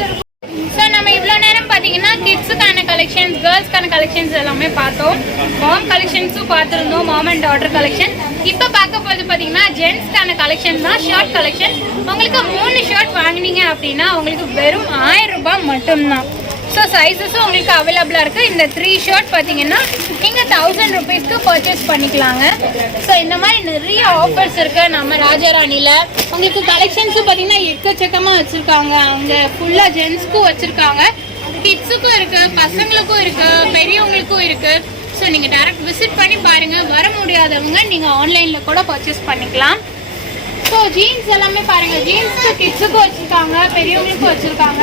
ஸோ நம்ம இவ்வளோ நேரம் பார்த்தீங்கன்னா கிட்ஸுக்கான கலெக்ஷன்ஸ், கேர்ள்ஸ்க்கான கலெக்ஷன்ஸ் எல்லாமே பார்த்தோம். மாம் கலெக்ஷன்ஸும் பார்த்துருந்தோம், மாம் அண்ட் டாட்டர் கலெக்ஷன். இப்போ பார்க்க போது பார்த்தீங்கன்னா ஜென்ஸ்க்கான கலெக்ஷன் தான், ஷர்ட் கலெக்ஷன். உங்களுக்கு 3 ஷர்ட் வாங்கினீங்க அப்படின்னா உங்களுக்கு வெறும் 1000 ரூபாய் மட்டும்தான். ஸோ சைஸஸும் உங்களுக்கு அவைலபிளாக இருக்குது. இந்த 3 ஷர்ட் பார்த்தீங்கன்னா நீங்கள் 1000 ருபீஸ்க்கு பர்ச்சேஸ் பண்ணிக்கலாங்க. ஸோ இந்த மாதிரி நிறைய ஆஃபர்ஸ் இருக்குது நம்ம ராஜாராணியில். உங்களுக்கு கலெக்ஷன்ஸும் பார்த்தீங்கன்னா எக்கச்சக்கமாக வச்சுருக்காங்க. அங்கே ஃபுல்லாக ஜென்ஸ்க்கும் வச்சுருக்காங்க, கிட்ஸுக்கும் இருக்குது, பசங்களுக்கும் இருக்குது, பெரியவங்களுக்கும் இருக்குது. ஸோ நீங்கள் டேரக்ட் விசிட் பண்ணி பாருங்கள். வர முடியாதவங்க நீங்கள் ஆன்லைனில் கூட பர்ச்சேஸ் பண்ணிக்கலாம். ஸோ ஜீன்ஸ் எல்லாமே பாருங்கள், ஜீன்ஸுக்கு கிட்ஸுக்கும் வச்சுருக்காங்க, பெரியவங்களுக்கும் வச்சுருக்காங்க.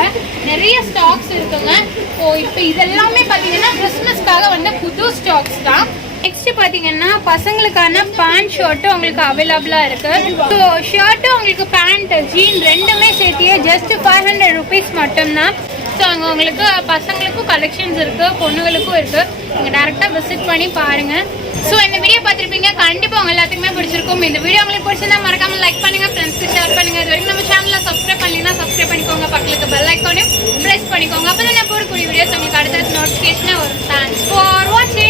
நிறைய ஸ்டாக்ஸ் இருக்குங்க. ஸோ இப்போ இதெல்லாமே பார்த்தீங்கன்னா கிறிஸ்மஸ்க்காக வந்து புது ஸ்டாக்ஸ் தான். நெக்ஸ்ட் பார்த்தீங்கன்னா பசங்களுக்கான பேண்ட் ஷர்ட்டும் உங்களுக்கு அவைலபிளாக இருக்குது. ஸோ ஷர்ட்டும் உங்களுக்கு பேண்ட், ஜீன் ரெண்டுமே சேர்த்தியே ஜஸ்ட் 500 ருபீஸ் மட்டும்தான். ஸோ அங்கே உங்களுக்கு பசங்களுக்கும் கலெக்ஷன்ஸ் இருக்குது, பொண்ணுங்களுக்கும் இருக்குது. நீங்கள் டேரெக்டாக விசிட் பண்ணி பாருங்கள். ஸோ இந்த வீடியோ பார்த்துருப்பீங்க, கண்டிப்பாக உங்கள் எல்லாத்துக்குமே பிடிச்சிருக்கும். இந்த வீடியோ உங்களுக்கு பிடிச்சிருந்தா மறக்காமல் லைக் பண்ணுங்கள், ஃப்ரெண்ட்ஸ்க்கு ஷேர் பண்ணுங்கள். இது வரைக்கும் நம்ம சேனலில் சப்ஸ்கிரைப் பண்ணிங்கன்னா சப்ஸ்கிரைப் பண்ணிக்கோங்க, பக்கத்துக்கு பெல் ஐக்கானையும் ப்ரெஸ் பண்ணிக்கோங்க. அப்போ தான் நான் போடக்கூடிய வீடியோஸ் உங்களுக்கு அடுத்தடுத்து நோட்டிஃபிகேஷனாக வரும். தேங்க்ஸ் ஃபார் வாட்சிங்.